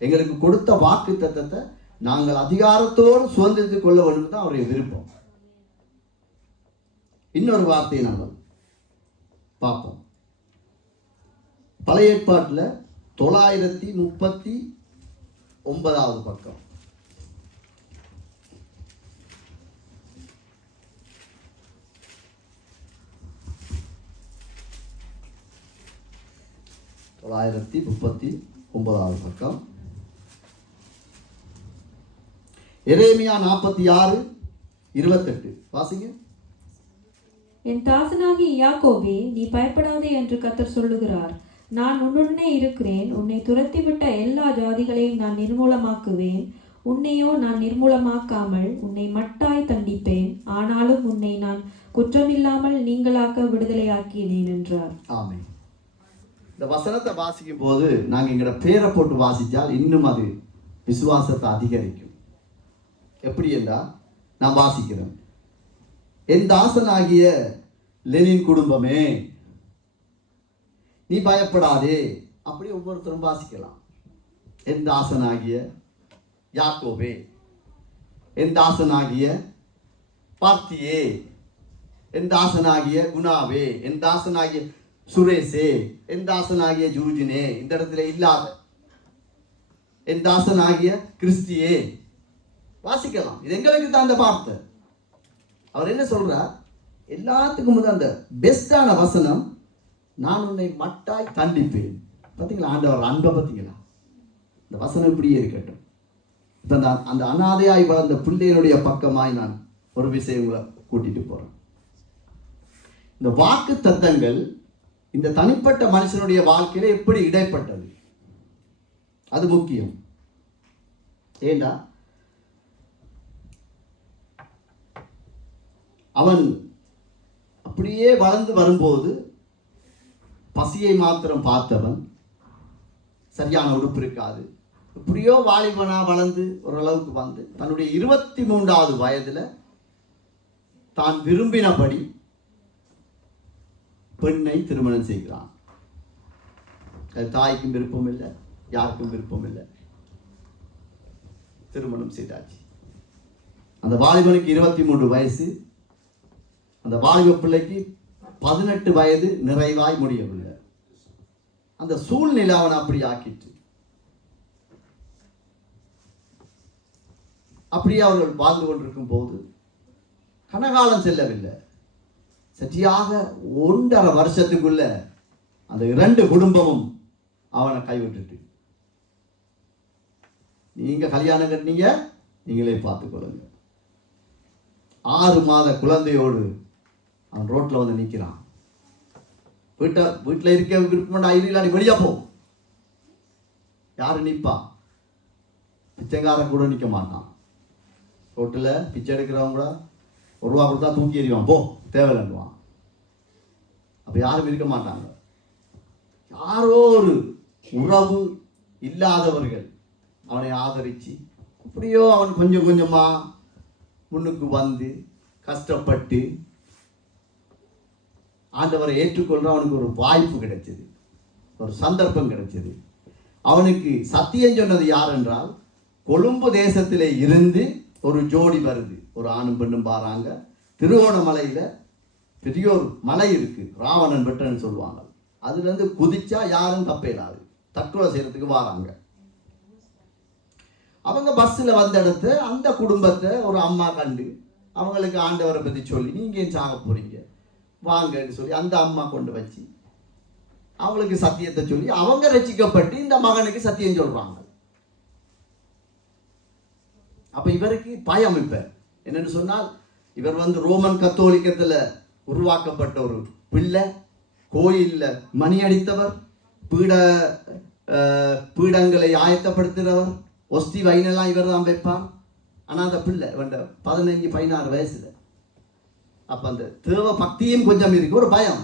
எங்களுக்கு கொடுத்த வாக்கு தத்தத்தை நாங்கள் அதிகாரத்தோடு சுதந்திரத்துக் கொள்ள வேண்டும் தான் அவருடைய விருப்பம். இன்னொரு வார்த்தையை நாங்கள் பார்ப்போம். பழைய ஏற்பாட்டில் 939வது பக்கம். பக்கம். எரேமியா 46:28 வாசிங்க. என் தாசனாகிய யாக்கோபே, நீ பயப்படாதே என்று கர்த்தர் சொல்லுகிறார். நான் உன்னுடனே இருக்கிறேன். உன்னை துரத்திவிட்ட எல்லா ஜாதிகளையும் நான் நிர்மூலமாக்குவேன். உன்னையோ நான் நிர்மூலமாக்காமல் உன்னை மட்டாய் தண்டிப்பேன். ஆனாலும் உன்னை நான் குற்றமில்லாமல் நீங்களாக்க விடுதலையாக்கினேன் என்றார். ஆமென். இந்த வசனத்தை வாசிக்கும் போது நாங்கள் எங்களோட பேரை போட்டு வாசித்தால் இன்னும் அது விசுவாசத்தை அதிகரிக்கும். எப்படி என்றால், நான் வாசிக்கிறேன். என் தாசனாகிய லெனின் குடும்பமே, நீ பயப்படாதே. அப்படி ஒவ்வொருத்தரும் வாசிக்கலாம். என் தாசனாகிய யாக்கோபே, என் தாசனாகிய பார்த்தியே, என் தாசனாகிய குணாவே, என் தாசனாகிய சுரேஷே, என் தாசனாகிய ஜூஜினே, இந்த இடத்துல இல்லாத என் தாசனாகிய கிறிஸ்தியே வாசிக்கலாம். இது எங்களுக்கு தான் அந்த வார்த்தை. அவர் என்ன சொல்றார்? எல்லாத்துக்கும் முதல் அந்த பெஸ்டான வசனம், நான் உன்னை மட்டாய் தண்டிப்பேன். பார்த்தீங்களா ஆண்டவர் அன்பை? பார்த்தீங்களா? இந்த வசனம் இப்படியே இருக்கட்டும். இப்போ அந்த அனாதையாய் வளர்ந்த பிள்ளைகளுடைய பக்கமாய் நான் ஒரு விஷயம் உங்களை கூட்டிட்டு போறேன். இந்த வாக்கு தத்தங்கள் இந்த தனிப்பட்ட மனுஷனுடைய வாழ்க்கையில எப்படி இடைப்பட்டது, அது முக்கியம். ஏண்டா அவன் அப்படியே வளர்ந்து வரும்போது பசியை மாத்திரம் பார்த்தவன், சரியான உடுப்பு இருக்காது, எப்படியோ வாலிபனா வளர்ந்து ஓரளவுக்கு வந்து தன்னுடைய 23வது வயதுல தான் விரும்பினபடி பெண்ணை திருமணம் செய்கிறான். அது தாய்க்கும் விருப்பம் இல்லை, யாருக்கும் விருப்பம் இல்லை. திருமணம் செய்தாச்சு. அந்த வாலிபனுக்கு 23 வயசு, அந்த வாலிப பிள்ளைக்கு 18 வயது நிறைவாய் முடியவில்லை. அந்த சூழ்நிலை அவன் அப்படி ஆக்கிட்டு, அப்படியே அவர்கள் வாழ்ந்து கொண்டிருக்கும் போது கனகாலம் செல்லவில்லை. சரியாக 1.5 வருஷத்துக்குள்ள அந்த 2 குடும்பமும் அவனை கைவிட்டுட்டு, நீங்க கல்யாணம் கட்டினீங்க, நீங்களே பார்த்துக்கொள்ளுங்க. 6 மாத குழந்தையோடு அவன் ரோட்ல வந்து நிற்கிறான். வீட்டில் இருக்க விருப்பம் இல்லாடி வெளியா போ. யாரு நிற்பா? பிச்சைக்காரன் கூட நிற்க மாட்டான். ரோட்டில் பிச்சை எடுக்கிறவங்க கூட ₹1 கொடுத்தா தூக்கி எறிவான், போ தேவையில்லைன்னுவான். அப்போ யாரும் இருக்க மாட்டாங்க. யாரோ ஒரு உறவு இல்லாதவர்கள் அவனை ஆதரித்து, அப்படியோ அவன் கொஞ்சம் கொஞ்சமா முன்னுக்கு வந்து கஷ்டப்பட்டு ஆண்டவரை ஏற்றுக்கொள்ற அவனுக்கு ஒரு வாய்ப்பு கிடைச்சது, ஒரு சந்தர்ப்பம் கிடைச்சது. அவனுக்கு சத்தியம் சொன்னது யார் என்றால், கொழும்பு தேசத்திலே இருந்து ஒரு ஜோடி வருது, ஒரு ஆணும் பெண்ணும் பாராங்க. திருவோணமலையில பெரிய ஒரு மலை இருக்கு, ராவணன் பெட்டன்னு சொல்லுவாங்க. அதுல இருந்து குதிச்சா யாரும் தப்பேலாது, தற்கொலை செய்யறதுக்கு வாராங்க. அவங்க பஸ்ஸில் வந்த இடத்து அந்த குடும்பத்தை ஒரு அம்மா கண்டு அவங்களுக்கு ஆண்டவரை பற்றி சொல்லி நீங்கள் ஏன் சாக போறீங்க வாங்கன்னு சொல்லி அந்த அம்மா கொண்டு வச்சு அவங்களுக்கு சத்தியத்தை சொல்லி அவங்க ரசிக்கப்பட்டு இந்த மகனுக்கு சத்தியம் சொல்றாங்க. அப்ப இவருக்கு பயம். இப்ப என்னன்னு சொன்னால் இவர் ரோமன் கத்தோலிக்கத்துல உருவாக்கப்பட்ட ஒரு பிள்ளை, கோயில்ல மணி அடித்தவர், பீடங்களை ஆயத்தப்படுத்துகிறவர், ஒஸ்தி வைனெல்லாம் இவர் தான் வைப்பார். ஆனா அந்த பிள்ளை 15-16 வயசுல அப்ப அந்த தேவ பக்தியும் கொஞ்சம் இருக்கு, ஒரு பயம்.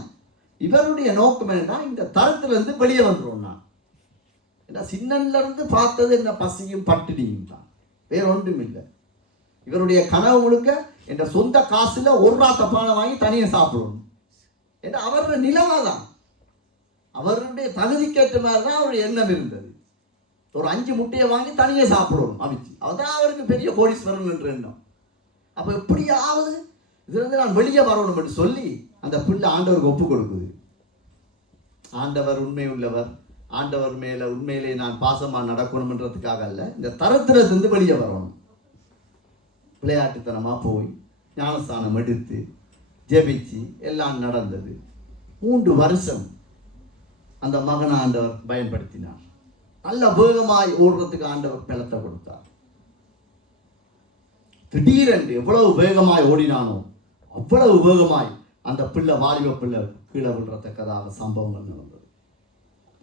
இவருடைய நோக்கம் என்னன்னா இந்த தரத்துல இருந்து வெளியே வந்துடும். நான் சின்னன்ல இருந்து பார்த்தது என்ன பசியும் பட்டினியும் தான், வேற ஒன்றும் இல்லை. இவருடைய கனவு முழுக்க என்ற சொந்த காசுல ஒரு ராத்த பானை வாங்கி தனியாக சாப்பிடணும் என்ற அவருடைய நிலைமை தான். அவருடைய தகுதிக்கேற்ற மாதிரி தான் அவருடைய எண்ணம் இருந்தது. ஒரு 5 முட்டையை வாங்கி தனியாக சாப்பிடணும் அவிச்சு, அவதான் அவருக்கு பெரிய கோடீஸ்வரன் என்ற எண்ணம். அப்ப எப்படியாவது இதுல இருந்து நான் வெளியே வரணும் என்று சொல்லி அந்த பிள்ளை ஆண்டவருக்கு ஒப்பு கொடுக்குது. ஆண்டவர் உண்மை உள்ளவர், ஆண்டவர் மேல உண்மையிலே நான் பாசமா நடக்கணும்ன்றதுக்காக அல்ல, இந்த தரத்திலிருந்து வெளியே வரணும். விளையாட்டுத்தனமா போய் ஞானஸ்தானம் எடுத்து ஜெபிச்சு எல்லாம் நடந்தது. 3 வருஷம் அந்த மகனை ஆண்டவர் பயன்படுத்தினார். நல்ல வேகமாய் ஓடுறதுக்கு ஆண்டவர் பலத்தை கொடுத்தார். திடீரென்று எவ்வளவு வேகமாய் ஓடினானோ அவ்வளவு வேகமாய் அந்த பிள்ளை, வாலிப பிள்ளை கீழே விழுறத்தக்கதாக சம்பவங்கள் நடந்தது.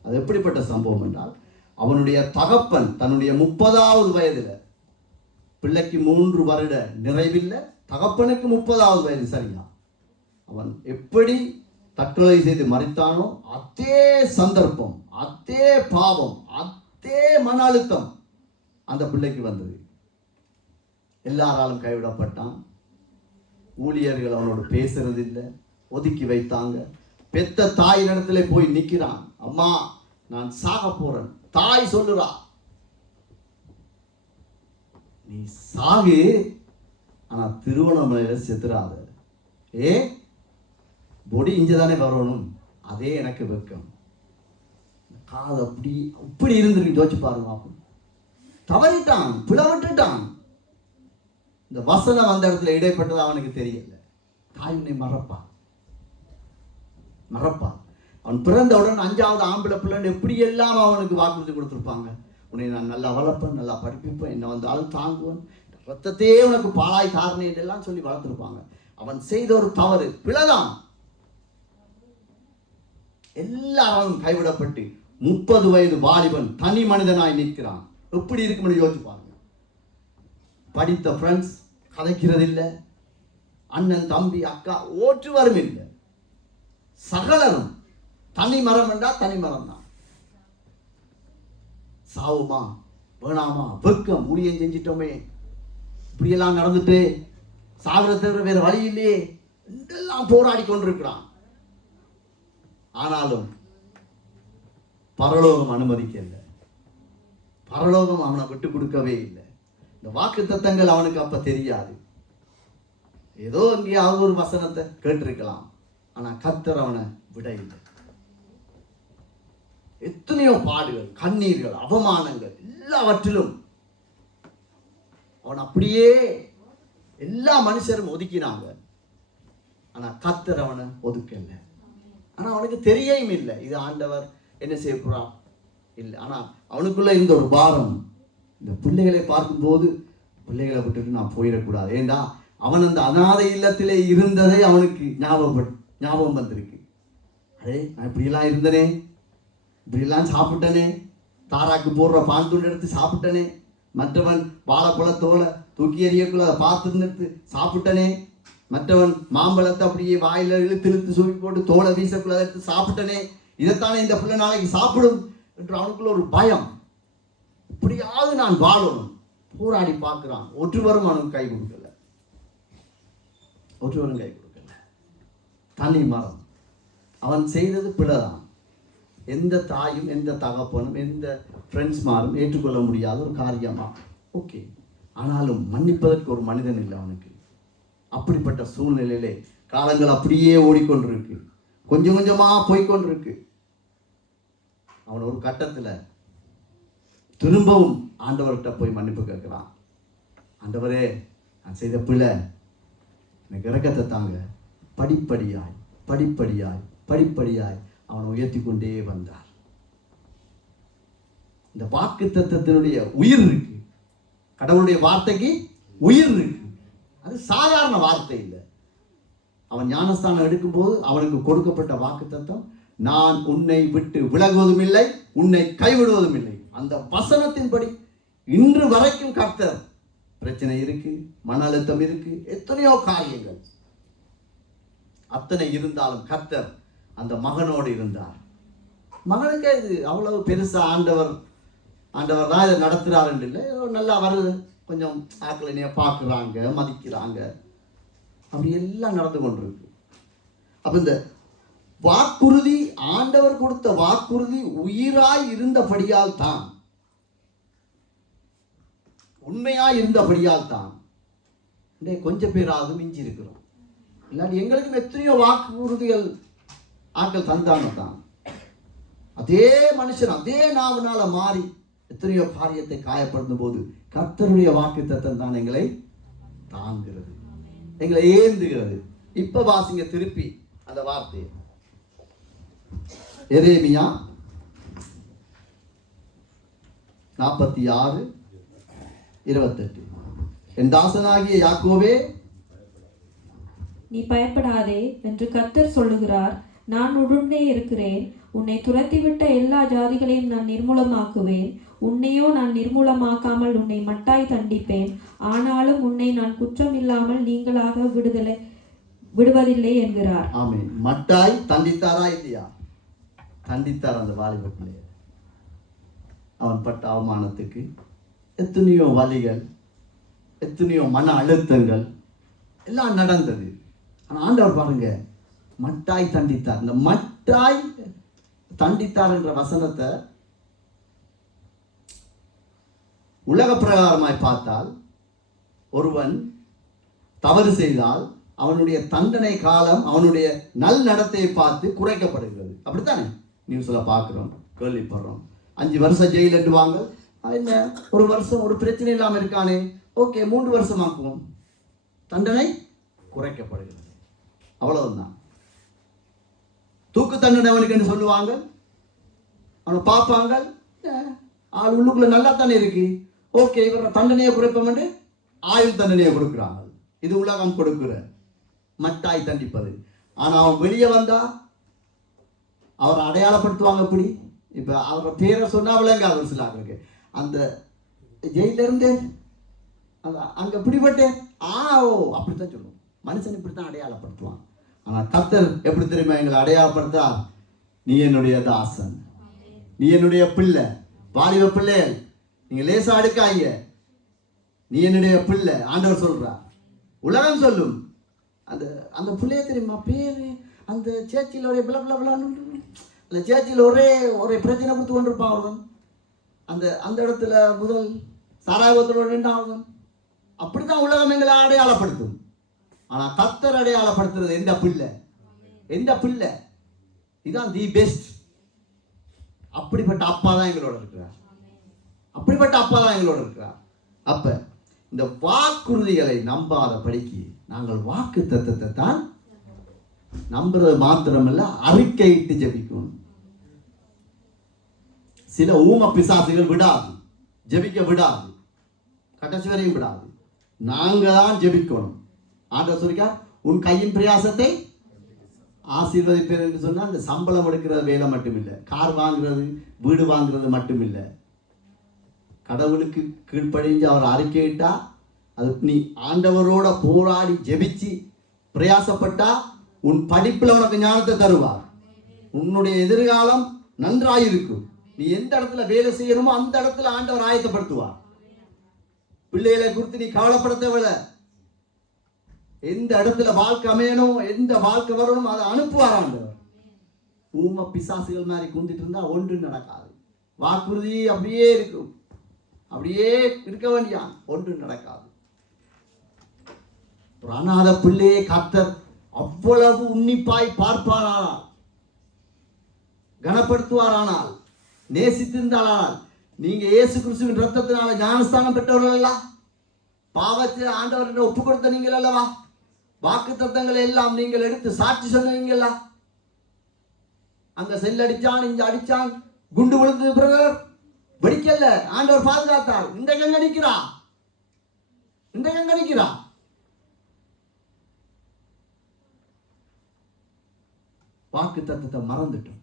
அது எப்படிப்பட்ட சம்பவம் என்றால், அவனுடைய தகப்பன் தன்னுடைய 30வது வயதுல, பிள்ளைக்கு 3 வருட நிறைவில்லை, தகப்பனுக்கு 30வது வயது சரியா, அவன் எப்படி தற்கொலை செய்து மறித்தானோ அதே சந்தர்ப்பம், அதே பாவம், அதே மன அழுத்தம் அந்த பிள்ளைக்கு வந்தது. எல்லாராலும் கைவிடப்பட்டான். ஊழியர்கள் அவனோடு பேசுறது இல்லை, ஒதுக்கி வைத்தாங்க. பெத்த தாய் இடத்துல போய் நிற்கிறான். அம்மா நான் சாக போறேன். தாய் சொல்லுறா, நீ சாகு, ஆனா திருவண்ணாமலையில செத்துறாத. பொடி இஞ்சதானே வரணும், அதே எனக்கு வெக்கம். காது அப்படி இருந்திருக்கு. யோசிச்சு பாருங்க. தவறிட்டான், பிளவிட்டுட்டான். இந்த வசனம் அந்த இடத்துல இடைப்பட்டது அவனுக்கு தெரியல. தாய் உன்னை மறப்பான். அவன் பிறந்தவுடன் 5வது ஆம்பளை பிள்ளைன்னு எப்படி எல்லாம் அவனுக்கு வாக்குறுதி கொடுத்துருப்பாங்க. உன்னை நான் நல்லா வளர்ப்பேன், நல்லா படிப்பிப்பேன், என்ன வந்தாலும் தாங்குவேன், ரத்தத்தையே உனக்கு பாலாய் தாரணை எல்லாம் சொல்லி வளர்த்துருப்பாங்க. அவன் செய்த ஒரு தவறு, பிழைதான். எல்லாரும் கைவிடப்பட்டு 30 வயது வாலிபன் தனி மனிதனாய் நிற்கிறான். எப்படி இருக்கும்னு யோசிச்சு பாருங்க. படித்த ஃப்ரெண்ட்ஸ் கதைக்கிறது இல்லை, அண்ணன் தம்பி அக்கா ஓற்றுவரும் இல்லை, சகலரும் தனி மரம் என்றால் தனி மரம் தான். சாவுமா வேணாமா, வெக்கம், ஊழியம் செஞ்சிட்டோமே, இப்படியெல்லாம் நடந்துட்டு சாவர தவிர வேற வழி இல்லையே என்றெல்லாம் போராடி கொண்டிருக்கிறான். ஆனாலும் பரலோகம் அனுமதிக்கல. பரலோகம் அவனை விட்டு கொடுக்கவே இல்லை. இந்த வாக்கு தத்தங்கள் அவனுக்கு அப்ப தெரியாது. ஏதோ எங்கேயாவது ஒரு வசனத்தை கேட்டிருக்கலாம், ஆனா கர்த்தர் அவனை விட இல்லை. எத்தனையோ பாடுகள், கண்ணீர்கள், அவமானங்கள், எல்லாவற்றிலும் அவன் அப்படியே எல்லா மனுஷரும் ஒதுக்கினாங்க. ஆனா கர்த்தர் அவனை ஒதுக்கல. ஆனா அவனுக்கு தெரியவும் இல்லை இது ஆண்டவர் என்ன செய்ய போறான் இல்லை. ஆனா அவனுக்குள்ள இருந்த ஒரு பாரம், இந்த பிள்ளைகளை பார்க்கும்போது பிள்ளைகளை விட்டுட்டு நான் போயிடக்கூடாது. ஏண்டா அவன் அந்த அநாதை இல்லத்திலே இருந்ததை அவனுக்கு ஞாபகம் வந்திருக்கு. அதே நான் இப்படியெல்லாம் இருந்தனே, இப்படியெல்லாம் சாப்பிட்டனே, தாராக்கு போடுற பான் துண்டு எடுத்து சாப்பிட்டனே, மற்றவன் வாழைப்பழத்தோலை தூக்கி எறியக்குள்ள அதை பார்த்து சாப்பிட்டனே, மற்றவன் மாம்பழத்தை அப்படியே வாயில இழுத்து சூப்பி போட்டு தோலை வீசக்குள்ள எடுத்து சாப்பிட்டனே, இதைத்தானே இந்த பிள்ளை நாளைக்கு சாப்பிடும் என்று அவனுக்குள்ள ஒரு பயம். இப்படியாவது நான் வாழணும் போராடி பார்க்கிறான். ஒருவரும் அவனுக்கு கை கொடுக்கல. தனி மரம். அவன் செய்தது பிழைதான். எந்த தாயும் எந்த தகப்பனும் எந்த ஃப்ரெண்ட்ஸ்மாரும் ஏற்றுக்கொள்ள முடியாத ஒரு காரியமா. ஓகே, ஆனாலும் மன்னிப்பதற்கு ஒரு மனிதன் இல்லை அவனுக்கு. அப்படிப்பட்ட சூழ்நிலையிலே காலங்கள் அப்படியே ஓடிக்கொண்டிருக்கு, கொஞ்சம் கொஞ்சமா போய்கொண்டிருக்கு. அவன் ஒரு கட்டத்துல திரும்பவும் ஆண்டவர்கிட்ட போய் மன்னிப்பு கேட்கிறான். ஆண்டவரே, நான் செய்த பிள்ளை, எனக்கு இரக்கத்தை தாங்க. படிப்படியாய் படிப்படியாய் படிப்படியாய் அவனை உயர்த்தி கொண்டே வந்தார். இந்த வாக்கு தத்தத்தினுடைய உயிர் இருக்கு, கடவுளுடைய வார்த்தைக்கு உயிர் இருக்கு. அது சாதாரண வார்த்தை இல்லை. அவன் ஞானஸ்தானம் எடுக்கும்போது அவனுக்கு கொடுக்கப்பட்ட வாக்கு தத்தம், நான் உன்னை விட்டு விலகுவதும் இல்லை, உன்னை கைவிடுவதும் இல்லை. அந்த வசனத்தின்படி இன்று வரைக்கும் கர்த்தர், பிரச்சனை இருக்கு, மன அழுத்தம் இருக்கு, எத்தனையோ காரியங்கள், அத்தனை இருந்தாலும் கர்த்தர் அந்த மகனோடு இருந்தார். மகனுக்கு இது அவ்வளவு பெருசா ஆண்டவர் தான் இதை நடத்துறாருன்னு இல்லை, நல்லா வருது, கொஞ்சம் ஆக்களினைய பார்க்குறாங்க, மதிக்கிறாங்க, அப்படி எல்லாம் நடந்து கொண்டிருக்கு. அப்ப இந்த வாக்குறுதி, ஆண்டவர் கொடுத்த வாக்குறுதி உயிராய் இருந்தபடியால் தான், உண்மையாய் இருந்தபடியால் தான் கொஞ்சம் பேராவது மிஞ்சி இருக்கிறோம். இல்லாட்டி எங்களுக்கும் எத்தனையோ வாக்குறுதிகள் ஆட்கள் தந்தாங்க தான். அதே மனுஷன் அதே நாவனால மாறி எத்தனையோ காரியத்தை காயப்படுத்தும் போது கர்த்தருடைய வாக்கு தத்தம் தான் எங்களை தாங்குகிறது, எங்களை ஏந்துகிறது. இப்ப வாசிங்க திருப்பி அந்த வார்த்தையை. எரேமியா 46:28. என் தாசனாகிய யாக்கோவே, நீ பயப்படாதே என்று கர்த்தர் சொல்லுகிறார். நான் உடனே இருக்கிறேன். உன்னை துரத்திவிட்ட எல்லா ஜாதிகளையும் நான் நிர்மூலமாக்குவேன். உன்னையோ நான் நிர்மூலமாக்காமல் உன்னை மட்டாய் தண்டிப்பேன். ஆனாலும் உன்னை நான் குற்றம் இல்லாமல் நீங்களாக விடுவதில்லை என்கிறார். ஆமென். மட்டாய் தண்டித்தாரா இல்லையா? தண்டித்தார் அந்த வாலிப பிள்ளைய. அவன் பட்ட அவமானத்துக்கு எத்தனையோ வலிகள், எத்தனையோ மன அழுத்தங்கள் எல்லாம் நடந்தது. ஆனால் ஆண்டவர் பாருங்க, மட்டாய் தண்டித்தார். இந்த மட்டாய் தண்டித்தார் என்ற வசனத்தை உலக பிரகாரமாய் பார்த்தால், ஒருவன் தவறு செய்தால் அவனுடைய தண்டனை காலம் அவனுடைய நல் நடத்தையை பார்த்து குறைக்கப்படுகிறது. அப்படித்தானே நியூஸ்ல பார்க்கிறோம், கேள்விப்படுறோம். 5 வருஷம் ஜெயில் எட்டுவாங்க. என்ன, ஒரு வருஷம் ஒரு பிரச்சனை இல்லாமல் இருக்கானே, ஓகே 3 வருஷமாக்குவோம், தண்டனை குறைக்கப்படுகிறது. அவ்வளவுதான். தூக்கு தண்டனை அவனுக்கு என்று சொல்லுவாங்க. அவனை பார்ப்பாங்க, ஆள் உள்ளுக்குள்ள நல்லா தானே இருக்கு, ஓகே இவர தண்டனையை குறைப்போம் என்று ஆயுள் தண்டனையை கொடுக்கிறாங்க. இது உலகம் கொடுக்கிற மட்டாய் தண்டிப்பது. ஆனா அவன் வெளியே வந்தா அவரை அடையாளப்படுத்துவாங்க. எப்படி இப்ப அவரை பேரை சொன்னா விளங்காது சிலாங்களுக்கு. அந்த ஜெயில இருந்து அங்க பிடிபட்டேன், ஓ அப்படித்தான் சொல்லுவோம். மனுஷன் இப்படித்தான் அடையாளப்படுத்துவான். ஆனா கர்த்தர் எப்படி தெரியுமா எங்களை அடையாளப்படுத்தா? நீ என்னுடைய தாசன், நீ என்னுடைய பிள்ளை. வாலிப பிள்ளைகள் நீங்க லேசா அடுக்காங்க, நீ என்னுடைய பிள்ளை. ஆண்டவர் சொல்றா, உலகம் சொல்லும். அந்த அந்த பிள்ளைய தெரியுமா பேரு, அந்த சேச்சியில் ஒரே பிள பிள பிளான்னு அந்த சேச்சியில் ஒரே பிரச்சனை கொடுத்து கொண்டிருப்பான் அவர்கள். அந்த இடத்துல முதல் சாராயத்தோட நின்றார்கள். அப்படித்தான் உலகம் எங்களை அடையாளப்படுத்தும். ஆனா கர்த்தர் அடையாளப்படுத்துறது எந்த பிள்ளை, எந்த பிள்ளை, இதுதான் தி பெஸ்ட். அப்படிப்பட்ட அப்பா தான் எங்களோட இருக்கிறார், அப்படிப்பட்ட அப்பா தான் எங்களோட இருக்கிறார். அப்ப இந்த வாக்குறுதிகளை நம்பாத படிக்கு நாங்கள் வாக்கு தத்தத்தை தான் நம்புறது மாத்திரமல்ல, அறிக்கையிட்டு ஜெபிக்கணும். சில ஊம பிசாசுகள் விடாது, ஜெபிக்க விடாது, கடைசி வரையும் விடாது. நாங்க தான் ஜெபிக்கணும். ஆண்டவர் சொல்லிக்கார், உன் கையின் பிரயாசத்தை ஆசீர்வதிப்பேன் என்று சொன்னா, அந்த சம்பளம் எடுக்கிற வேலை மட்டும் இல்லை, கார் வாங்குறது வீடு வாங்குறது மட்டும் இல்லை. கடவுளுக்கு கீழ்ப்படிஞ்சு அவர் அறிக்கையிட்டா, அது நீ ஆண்டவரோட போராடி ஜெபிச்சு பிரயாசப்பட்டா உன் படிப்புல உனக்கு ஞானத்தை தருவார். உன்னுடைய எதிர்காலம் நன்றாயிருக்கும். நீ எந்த இடத்துல வேலை செய்யணுமோ அந்த இடத்துல ஆண்டவர் ஆயத்தப்படுத்துவார். பிள்ளைகளை குறித்து நீ கவலைப்பட தேவையில்லை. எந்த இடத்துல வாழ்க்கை அமையணும், எந்த வாழ்க்கை வரணும், அதை அனுப்புவார் ஆண்டவர். ஊம பிசாசுகள் மாதிரி குந்திட்டு இருந்தா ஒன்றும் நடக்காது. வாக்குறுதி அப்படியே இருக்கும், அப்படியே இருக்க வேண்டியான், ஒன்றும் நடக்காது. அனாத பிள்ளையை கர்த்தர் அவ்வளவு உன்னிப்பாய் பார்ப்பாரானால், கனப்படுத்துவாரானால், நேசித்திருந்தால், நீங்க இயேசு கிறிஸ்துவின் ரத்தத்தினால ஞானஸ்தானம் பெற்றவர்கள் அல்ல, பாவத்தை ஆண்டவர் ஒப்பு கொடுத்த நீங்கள் அல்லவா, வாக்கு தத்தங்களை எல்லாம் நீங்கள் எடுத்து சாட்சி சொன்னீங்களா? அங்க செல் அடிச்சான், இங்க அடிச்சான், குண்டு விழுந்தது, பிரதர் வெடிக்கல, ஆண்டவர் பாதுகாத்தார். இன்றைக்கு எங்க நிக்கிறா? இன்றைக்கு எங்க நிக்கிறா? வாக்கு தத்தத்தை மறந்துட்டோம்.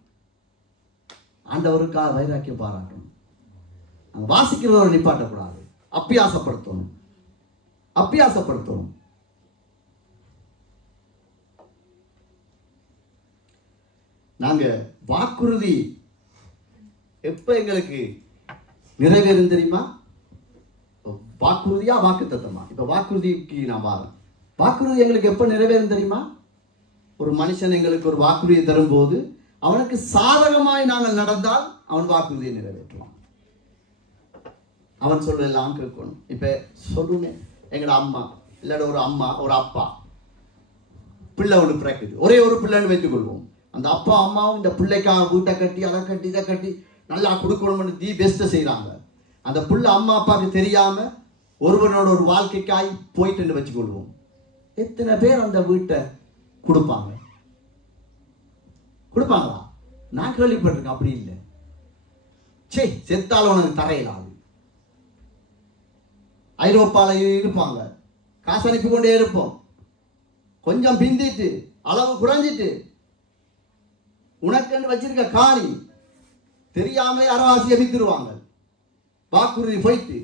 ஆண்டவருக்காக வைராக்கியம் பாராட்டணும். வாசிக்கிறவரை நிப்பாட்டக்கூடாது. அப்பியாசப்படுத்தணும். நாங்க வாக்குறுதி எப்ப எங்களுக்கு நிறைவேறும் தெரியுமா? வாக்குறுதியா வாக்கு தத்தமா? இப்ப வாக்குறுதிக்கு நான் வரேன். வாக்குறுதி எங்களுக்கு எப்ப நிறைவேறும் தெரியுமா? ஒரு மனுஷன் எங்களுக்கு ஒரு வாக்குறுதியை தரும்போது அவனுக்கு சாதகமாய் நாங்கள் நடந்தால் அவன் வாக்குறுதியை நிறைவேற்றுவான். அவன் சொல்றதெல்லாம் கேட்கணும். இப்ப சொல்லுங்க, எங்கட அம்மா இல்லாட ஒரு அம்மா ஒரு அப்பா பிள்ளை ஒன்று பிறக்குது, ஒரே ஒரு பிள்ளைன்னு வைத்துக் கொள்வோம். அந்த அப்பா அம்மாவும் இந்த பிள்ளைக்காக வீட்டை கட்டி அதை கட்டி இதை கட்டி நல்லா கொடுக்கணும்னு தி பெஸ்ட்டை செய்கிறாங்க. அந்த பிள்ளை அம்மா அப்பாவுக்கு தெரியாம ஒருவனோட ஒரு வாழ்க்கைக்காய் போயிட்டு வச்சுக்கொள்வோம். எத்தனை பேர் அந்த வீட்டை கொடுப்பாங்களா? நான் கேள்விப்பட்டிருக்கேன். அப்படி இல்லை. சே, செத்தாலும் உனக்கு தரையிலாது. ஐரோப்பால இருப்பாங்க, காசு அனுப்பி கொண்டே இருப்போம். கொஞ்சம் பிந்திட்டு அளவு குறைஞ்சிட்டு உனக்கு வச்சிருக்க காணி தெரியாமலே அரவாசியை வித்துருவாங்க. வாக்குறுதி போயிட்டு.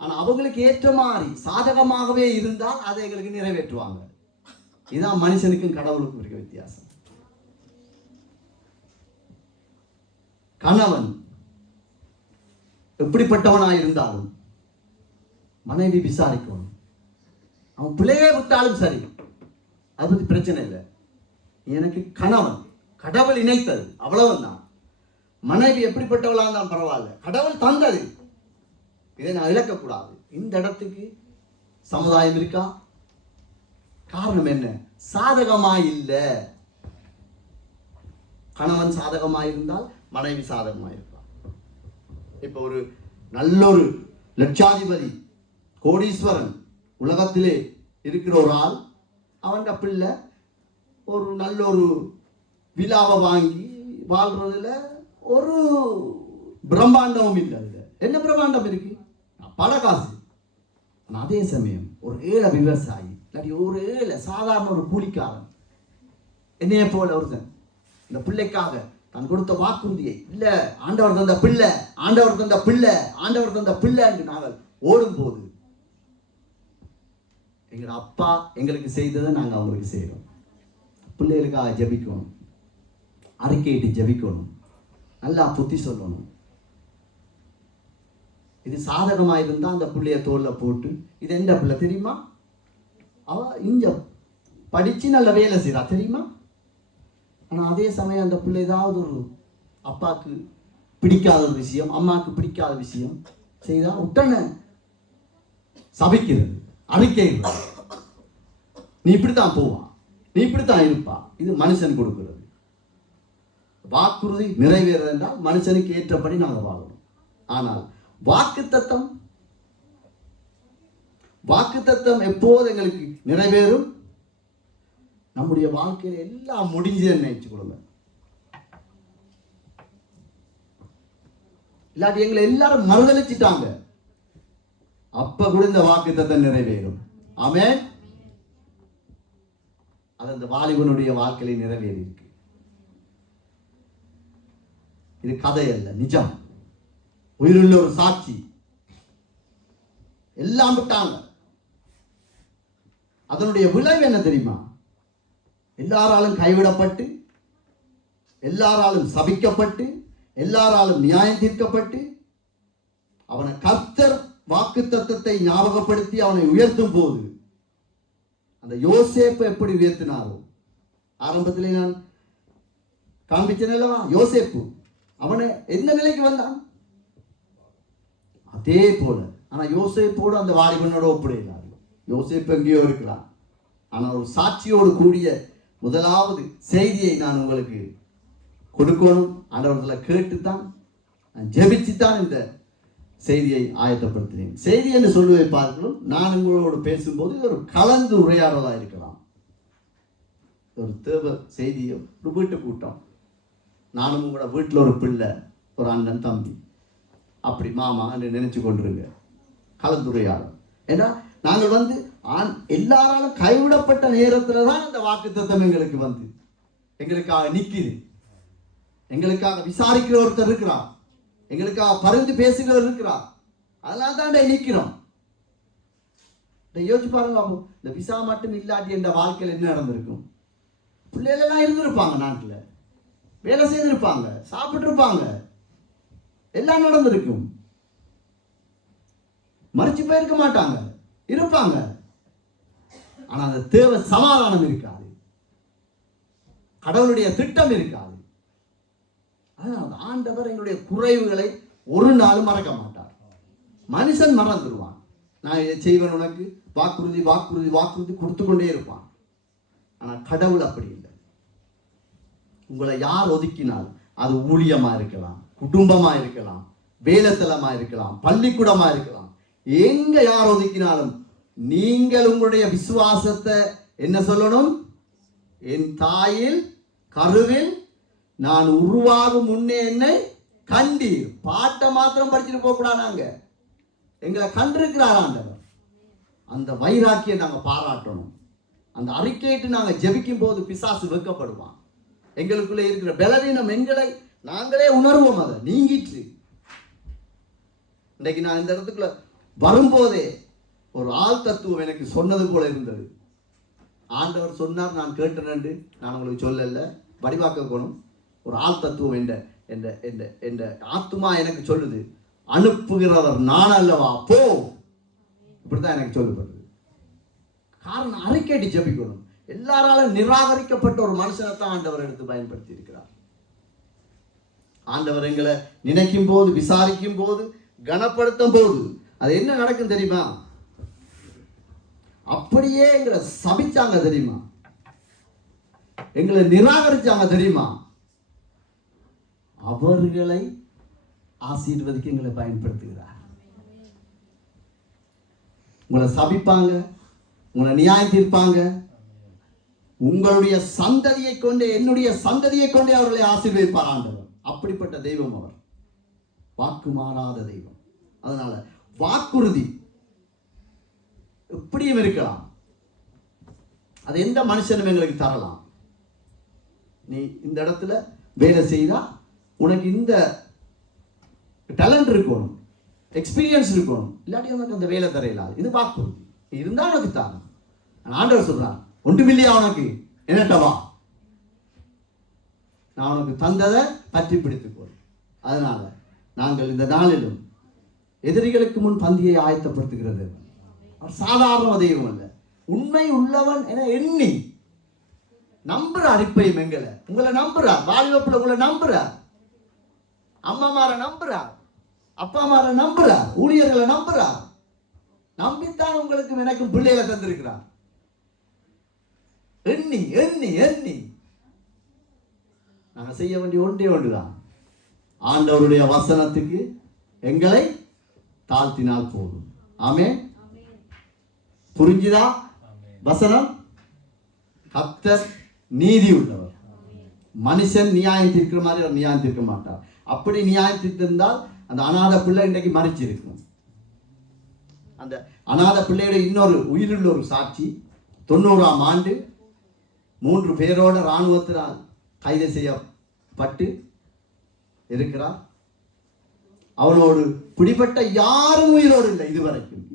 ஆனா அவங்களுக்கு ஏற்ற மாதிரி சாதகமாகவே இருந்தால் அதை எங்களுக்கு நிறைவேற்றுவாங்க. இதுதான் மனுஷனுக்கும் கடவுளுக்கும் இருக்க வித்தியாசம். கணவன் எப்படிப்பட்டவனாய் இருந்தாலும் மனைவி விசாரிக்கணும். அவன் பிள்ளையே விட்டாலும் சரி, அது பத்தி பிரச்சனை இல்லை. எனக்கு கணவன் கடவுள் இணைத்தது, அவ்வளவுதான். மனைவி எப்படிப்பட்டவளா இருந்தாலும் பரவாயில்ல, கடவுள் தந்தது, இதை நான் இழக்கக்கூடாது. இந்த இடத்துக்கு சமுதாயம் இருக்கா? காரணம் என்ன? சாதகமாய் இல்லை. கணவன் சாதகமாய் இருந்தால் மனைவி சாதகமாய் இருக்கலாம். இப்ப ஒரு நல்லொரு லட்சாதிபதி கோடீஸ்வரன் உலகத்திலே இருக்கிற ஒரு ஆள், அவன் பிள்ளை ஒரு நல்ல ஒரு விழாவை வாங்கி வாழ்றதுல ஒரு பிரம்மாண்டமும் இல்லை. அதுல என்ன பிரம்மாண்டம் இருக்கு? பல காசு. அதே சமயம் ஒரு ஏழை விவசாயி, இல்லாட்டி ஒரு ஏழை சாதாரண ஒரு கூலிக்காரன், என்னைய போல ஒருத்தன் இந்த பிள்ளைக்காக தான் கொடுத்த வாக்குறுதியை, இல்ல ஆண்டவர் தந்த பிள்ளை, ஆண்டவர் தந்த பிள்ளை, ஆண்டவர் தந்த பிள்ளை என்று நாங்கள் ஓடும் போது எங்க அப்பா எங்களுக்கு செய்ததை நாங்கள் அவங்களுக்கு செய்யறோம். பிள்ளைகளுக்காக ஜபிக்கணும், அறிக்கையிட்டு ஜபிக்கணும், நல்லா புத்தி சொல்லணும். இது சாதகமாக இருந்தால் அந்த பிள்ளைய தோல்ல போட்டு, இது எந்த பிள்ளை தெரியுமா, அவ இங்க படிச்சு நல்ல வேலை செய்யறா தெரியுமா. ஆனா அதே சமயம் அந்த பிள்ளை ஏதாவது ஒரு அப்பாவுக்கு பிடிக்காத ஒரு விஷயம், அம்மாவுக்கு பிடிக்காத விஷயம் செய்தா உடனே சபிக்கிறது, அறிக்கை, நீ இப்படித்தான் போவா, நீ இப்படித்தான் இருப்பா. இது மனுஷன் கொடுக்கிறது. வாக்குறுதி நிறைவேறது என்றால் மனுஷனுக்கு ஏற்றபடி நாங்கள் வாழணும். ஆனால் வாக்குத்தத்தம் எப்போது எங்களுக்கு நிறைவேறும்? நம்முடைய வாழ்க்கையில எல்லாம் முடிஞ்சதுன்னு நினைச்சு கொடுங்க. இல்லாட்டி எங்களை எல்லாரும் மறுதளிச்சிட்டாங்க, அப்ப கூட இந்த வாக்குத்தத்தம் நிறைவேறும். ஆமென். அது அந்த வாலிபனுடைய வாழ்க்கையில நிறைவேறி இருக்கு. இது கதை அல்ல, நிஜம், உயிருள்ள ஒரு சாட்சி. எல்லாம் விட்டாங்க. அதனுடைய விளைவு என்ன தெரியுமா? எல்லாராலும் கைவிடப்பட்டு, எல்லாராலும் சபிக்கப்பட்டு, எல்லாராலும் நியாயம் தீர்க்கப்பட்டு, அவனை கர்த்தர் வாக்குத்தத்தத்தை ஞாபகப்படுத்தி அவனை உயர்த்தும் போது, அந்த யோசேப்பை எப்படி உயர்த்தினாரோ, ஆரம்பத்திலே நான் காண்பிச்சேன் அல்லவா, யோசேப்பு அவனை எந்த நிலைக்கு வந்தான் அதே போல. ஆனா யோசேப்போடு அந்த வாலிபனோட ஒப்பிடுகிறார். யோசேப்பு எங்கேயோ இருக்கிறான். ஆனா ஒரு சாட்சியோடு கூடிய முதலாவது செய்தியை நான் உங்களுக்கு கொடுக்கணும். ஆண்டவர்களை கேட்டுத்தான், ஜெபிச்சுத்தான் இந்த செய்தியை ஆயத்தப்படுத்தினேன். செய்தி என்று சொல்லுவை பார்க்கிறோம். நான் உங்களோடு பேசும்போது இது ஒரு கலந்து உரையாடலாக இருக்கலாம். ஒரு தேவ செய்தியோ, ஒரு வீட்டு கூட்டம், நானும் உங்களோட வீட்டில் ஒரு பிள்ளை, ஒரு அண்ணன் தம்பி, அப்படி மாமா என்று நினைச்சு கொண்டிருங்க. கலந்துரையாடல். ஏன்னா நாங்கள் எல்லாராலும் கைவிடப்பட்ட நேரத்தில் தான் அந்த வாக்குத்தத்தம் எங்களுக்காக நிற்கிது. எங்களுக்காக விசாரிக்கிற ஒருத்தர் இருக்கிறார், எங்களுக்காக பரிந்து பேசுகிறவர் இருக்கிறார். அதனால தான் நிற்கிறோம். யோசிச்சு பாருங்க. இந்த விசா மட்டும் இல்லாட்டி என்ற வாழ்க்கையில் என்ன நடந்திருக்கும்? பிள்ளைகளெல்லாம் இருந்திருப்பாங்க, நாட்டில் வேலை செய்திருப்பாங்க, சாப்பிட்டு இருப்பாங்க, எல்லாம் நடந்திருக்கும். மறைச்சு போயிருக்க மாட்டாங்க, இருப்பாங்க. ஆனா அந்த தேவ சமாதானம் இருக்காது, கடவுளுடைய திட்டம் இருக்காது. அதனால ஆண்டவர் எங்களுடைய குறைவுகளை ஒரு நாளும் மறக்க மாட்டார். மனுஷன் மறந்துடுவான். நான் இதை செய்வேன், உனக்கு வாக்குறுதி வாக்குறுதி வாக்குறுதி கொடுத்து கொண்டே இருப்பான். ஆனா கடவுள் அப்படி இல்லை. உங்களை யார் ஒதுக்கினால், அது ஊழியமா இருக்கலாம், குடும்பமா இருக்கலாம், வேலைத்தலமா இருக்கலாம், பள்ளிக்கூடமா இருக்கலாம், எங்க யார் ஒதுக்கினாலும் நீங்கள் உங்களுடைய விசுவாசத்தை என்ன சொல்லணும்? என் தாயில் கருவில் நான் உருவாகும் முன்னே என்னை கண்டீர். பாட்டை மாத்திரம் படிச்சுட்டு போக கூடாது. நாங்க எங்களை கண்டிருக்கிறார் ஆண்டவர். அந்த வைராக்கியை நாங்க பாராட்டணும். அந்த அறிக்கையிட்டு நாங்க ஜெபிக்கும் போது பிசாசு வெட்கப்படுவான். எங்களுக்குள்ளே இருக்கிற பலவீனம் எங்களை நாங்களே உணர்வோம். அதை நீங்கிட்டு இன்றைக்கு நான் இந்த இடத்துக்குள்ள வரும்போதே ஒரு ஆள் தத்துவம் எனக்கு சொன்னது போல இருந்தது. ஆண்டவர் சொன்னார், நான் கேட்டேன், நான் உங்களுக்கு சொல்லல, வடிவாக்கணும். ஒரு ஆள் தத்துவம் என்ற ஆத்துமா எனக்கு சொல்லுது, அனுப்புகிறவர் நான் அல்லவா, போ. இப்படிதான் எனக்கு சொல்லப்படுது. காரணம், அறிக்கைட்டு ஜெபிக்கணும். எல்லாராலும் நிராகரிக்கப்பட்ட ஒரு மனுஷனை தான் ஆண்டவர் எடுத்து பயன்படுத்தி இருக்கிறார். ஆண்டவர் எங்களை நினைக்கும் போது, விசாரிக்கும் போது, கனப்படுத்தும் போது அது என்ன நடக்கும் தெரியுமா? அப்படியே எங்களை சபிச்சாங்க தெரியுமா? எங்களை நிராகரிச்சாங்க தெரியுமா? அவர்களை ஆசீர்வதிக்க எங்களை பயன்படுத்துகிறார். உங்களை சபிப்பாங்க, உங்களை நியாயம் தீர்ப்பாங்க. உங்களுடைய சந்ததியை கொண்டு, என்னுடைய சந்ததியை கொண்டே அவர்களை ஆசீர்வதிப்பார் ஆண்டவர். அப்படிப்பட்ட தெய்வம் அவர், வாக்கு மாறாத தெய்வம். அதனால வாக்குறுதி எப்படியும் இருக்கலாம். அது எந்த மனுஷனும் எங்களுக்கு தரலாம். நீ இந்த இடத்துல வேலை செய்தா உனக்கு இந்த டேலண்ட் இருக்கணும், எக்ஸ்பீரியன்ஸ் இருக்கணும், இல்லாட்டி உனக்கு அந்த வேலை தரையில்லாது. இது வாக்குறுதி. இருந்தா உனக்கு தாங்க. ஆண்டவர் சொல்றான், ஒன்றுமில்லையா உனக்கு, என்னட்டவா, நான் உனக்கு தந்ததை பற்றி பிடித்துக்கொள். அதனால நாங்கள் இந்த நாளிலும் எதிரிகளுக்கு முன் பந்தியை ஆயத்தப்படுத்துகிறது. அவர் சாதாரண தெய்வம் அல்ல, உண்மை உள்ளவன் என எண்ணி நம்புறார். இப்பயும் எங்களை, உங்களை நம்புறார். வாலிபப்புல உங்களை நம்புறார், அம்மாமாரை நம்புறார், அப்பாமாரை நம்புறார், ஊழியர்களை நம்புறார். நம்பித்தான் உங்களுக்கு எனக்கும் பிள்ளைகளை தந்திருக்கிறார். எண்ணி எண்ணி எண்ணி நாங்கள் செய்ய வேண்டிய ஒன்றே ஒன்றுதான், ஆண்டவருடைய வசனத்துக்கு எங்களை தாழ்த்தினால் போதும். ஆமென். புரிஞ்சுதா? வசனம், கர்த்தர் நீதி உள்ளவர். மனுஷன் நியாயம் தீர்க்கிற மாதிரி அவர் நியாயம் தீர்க்க மாட்டார். அப்படி நியாயம் தீர்த்திருந்தால் அந்த அநாத பிள்ளை இன்றைக்கு மறிச்சு இருக்கும். அந்த அநாத பிள்ளையோட இன்னொரு உயிருள்ள ஒரு சாட்சி, 90ஆம் ஆண்டு 3 பேரோட இராணுவத்தினால் கைது செய்யப்பட்டு இருக்கிறார். அவனோடு பிடிபட்ட யாரும் உயிரோடு இல்லை, இதுவரைக்கும்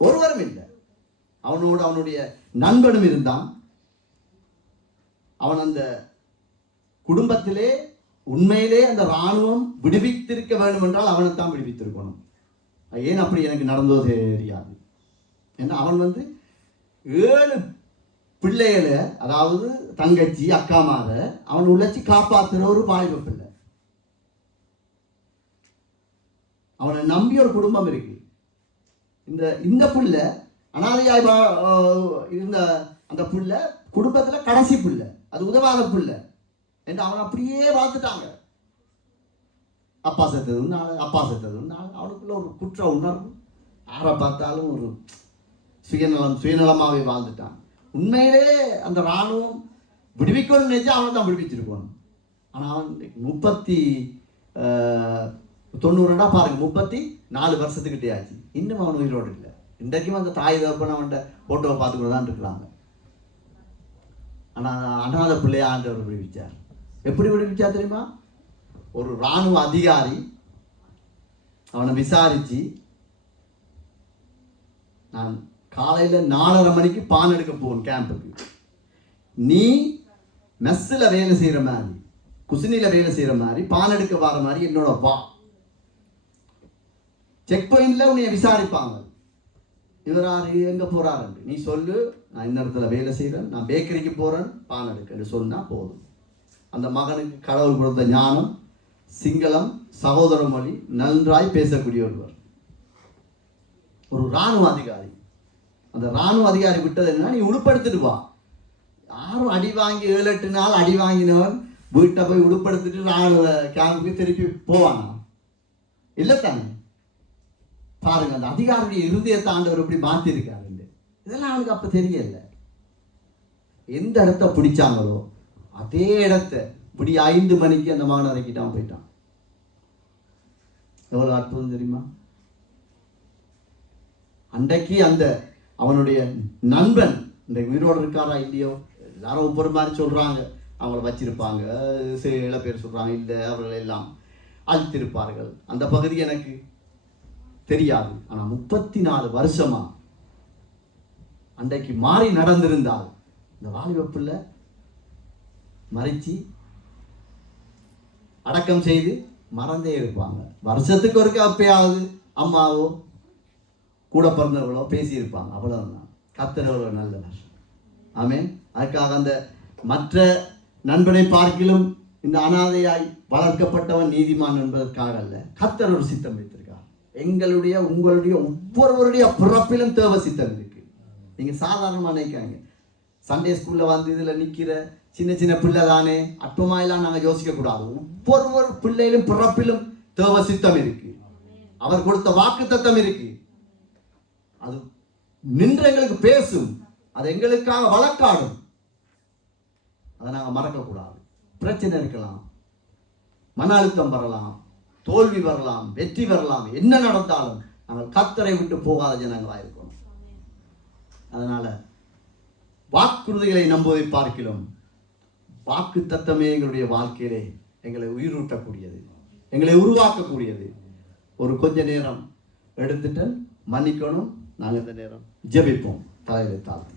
ஒருவரும் இல்லை. அவனோடு அவனுடைய நண்பனும் இருந்தான். அவன் அந்த குடும்பத்திலே உண்மையிலே அந்த இராணுவம் விடுவித்திருக்க வேண்டும் என்றால் அவனைத்தான் விடுவித்திருக்கணும். ஏன் அப்படி எனக்கு நடந்தோ தெரியாது. ஏன்னா அவன் 7 பிள்ளைகளை, அதாவது தங்கச்சி அக்காமார அவன் உழைச்சி காப்பாற்றுற ஒரு வாலிப பிள்ளை. அவனை நம்பி ஒரு குடும்பம் இருக்கு. இந்த பிள்ளை அனாதையாய் இருந்த அந்த பிள்ளை குடும்பத்துல கடைசி பிள்ளை, அது உதவாத பிள்ளை என்று அவன் அப்படியே பார்த்துட்டாங்க. அப்பா செத்ததுனால அவனுக்குள்ள ஒரு குற்ற உணர்வு, யாரை பார்த்தாலும் ஒரு சுயநலமாகவே வாழ்ந்துட்டான். உண்மையிலே அந்த இராணுவம் விடுவிக்கணும்னு நினைச்சா அவனை தான் விடுவிச்சிருக்கணும். ஆனால் அவன் 90 பாருங்க, 34 வருஷத்துக்கிட்டே ஆச்சு, இன்னும் அவன் உயிரோடு இல்லை. இன்றைக்கும் அந்த தாய் தகப்பன் அவன்கிட்ட போட்டோவை பார்த்துக்கிட்டு தான் இருக்கிறாங்க. ஆனால் அனாதை பிள்ளையா ஆண்டவர் விடுவிச்சார். எப்படி விடுவிச்சா தெரியுமா? ஒரு இராணுவ அதிகாரி அவனை விசாரிச்சு, நான் காலையில் 4:30 மணிக்கு பான் எடுக்க போகணும் கேம்புக்கு, நீ மெஸ்ஸில் வேலை செய்கிற மாதிரி, குசினியில் வேலை செய்கிற மாதிரி, பான் எடுக்க வர மாதிரி என்னோட வா. செக் பாயிண்டில் உன்னை விசாரிப்பாங்க, இவராரு எங்கே போகிறாரு, நீ சொல்லு, நான் இந்த இடத்துல வேலை செய்கிறேன், நான் பேக்கரிக்கு போகிறேன், பான் எடுக்கன்னு சொன்னால் போதும். அந்த மகனுக்கு கடவுள் கொடுத்த ஞானம், சிங்களம், சகோதர மொழி நன்றாய் பேசக்கூடிய ஒருவர், ஒரு இராணுவ அதிகாரி. அந்த இராணுவ அதிகாரி விட்டது என்னன்னா, நீ உடுப்படுத்திட்டு வா. யாரும் அடி வாங்கி 7-8 நாள் அடி வாங்கினவன் வீட்டை போய் உடுப்படுத்திட்டு இராணுவ கேம்புக்கு திருப்பி போவானா? இல்லை தானே? பாருங்க, அந்த அதிகாரியுடைய இருதயத்தை ஆண்டவர் எப்படி மாற்றிருக்காரு. இதெல்லாம் அவனுக்கு அப்போ தெரியல. எந்த இடத்த பிடிச்சாங்களோ அதே இடத்த இப்படி 5 மணிக்கு அந்த மகனை இறக்கிட்டான், போயிட்டான். எவ்வளோ அற்புதம் தெரியுமா? அன்றைக்கு அந்த அவனுடைய நண்பன் இன்றைக்கு உயிரோடு இருக்காரா இல்லையோ, எல்லாரும் ஒவ்வொரு மாதிரி சொல்றாங்க, அவங்கள வச்சிருப்பாங்க, சில பேர் சொல்றாங்க இல்லை அவர்கள் எல்லாம் அழித்திருப்பார்கள். அந்த பகுதி எனக்கு தெரியாது. ஆனா 34 வருஷமா அன்றைக்கு மாறி நடந்திருந்தால் இந்த வாலிப பிள்ளை மறைச்சி அடக்கம் செய்து மறந்தே இருப்பாங்க. வருஷத்துக்கு ஒருக்க அப்பயாவது அம்மாவோ கூட பிறந்தவர்களோ பேசியிருப்பாங்க, அவ்வளவுதான். கர்த்தர் எவ்வளவு நல்லவர். ஆமென். அதுக்காக அந்த மற்ற நண்பனை பார்க்கிலும் இந்த அனாதையாய் வளர்க்கப்பட்டவன் நீதிமான் என்பதற்காக அல்ல, கர்த்தர் ஒரு சித்தம் வைத்திருக்கார். எங்களுடைய உங்களுடைய ஒவ்வொருவருடைய பிறப்பிலும் தேவ சித்தம் இருக்கு. நீங்க சாதாரணமாக நினைக்காங்க, சண்டே ஸ்கூல்ல வந்து இதுல நிக்கிற சின்ன சின்ன பிள்ளை தானே அற்பமாயெல்லாம் நாங்கள் யோசிக்க கூடாது. ஒவ்வொரு பிள்ளையிலும் பிறப்பிலும் தேவ சித்தம் இருக்கு. அவர் கொடுத்த வாக்கு தத்தம் இருக்கு. அது நின்று எங்களுக்கு பேசும், அது எங்களுக்காக வழக்காடும். அதை நாங்கள் மறக்கக்கூடாது. பிரச்சனை இருக்கலாம், மன அழுத்தம் வரலாம், தோல்வி வரலாம், வெற்றி வரலாம், என்ன நடந்தாலும் நாங்கள் கர்த்தரை விட்டு போகாத ஜனங்களாக இருக்கணும். அதனால வாக்குறுதிகளை நம்புவதை பார்க்கிறோம், வாக்கு தத்தமே எங்களுடைய வாழ்க்கையிலே எங்களை உயிரூட்டக்கூடியது, எங்களை உருவாக்கக்கூடியது. ஒரு கொஞ்ச நேரம் எடுத்துட்டு மன்னிக்கணும். நாங்கள் இந்த நேரம் ஜெபிப்போம். தலையில தாழ்த்தி.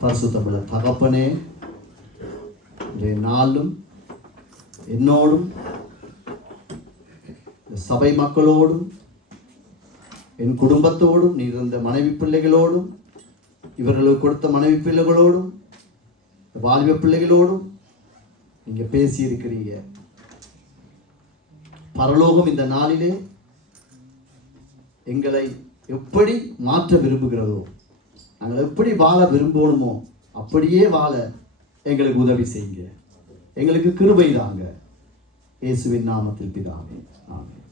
பரிசுத்தமுள்ள தகப்பனே, நாளும் என்னோடும் சபை மக்களோடும் என் குடும்பத்தோடும் நீர் இருந்த மனைவி பிள்ளைகளோடும் இவர்களுக்கு கொடுத்த மனைவி பிள்ளைகளோடும் வாலிப பிள்ளைகளோடும் நீங்க பேசி இருக்கிறீங்க. பரலோகம் இந்த நாளிலே எங்களை எப்படி மாற்ற விரும்புகிறதோ, நாங்கள் எப்படி வாழ விரும்பணுமோ அப்படியே வாழ எங்களுக்கு உதவி செய்யுங்க. எங்களுக்கு கிருபை தாங்க. இயேசுவின் நாமத்தில் பிதாவே, ஆமென்.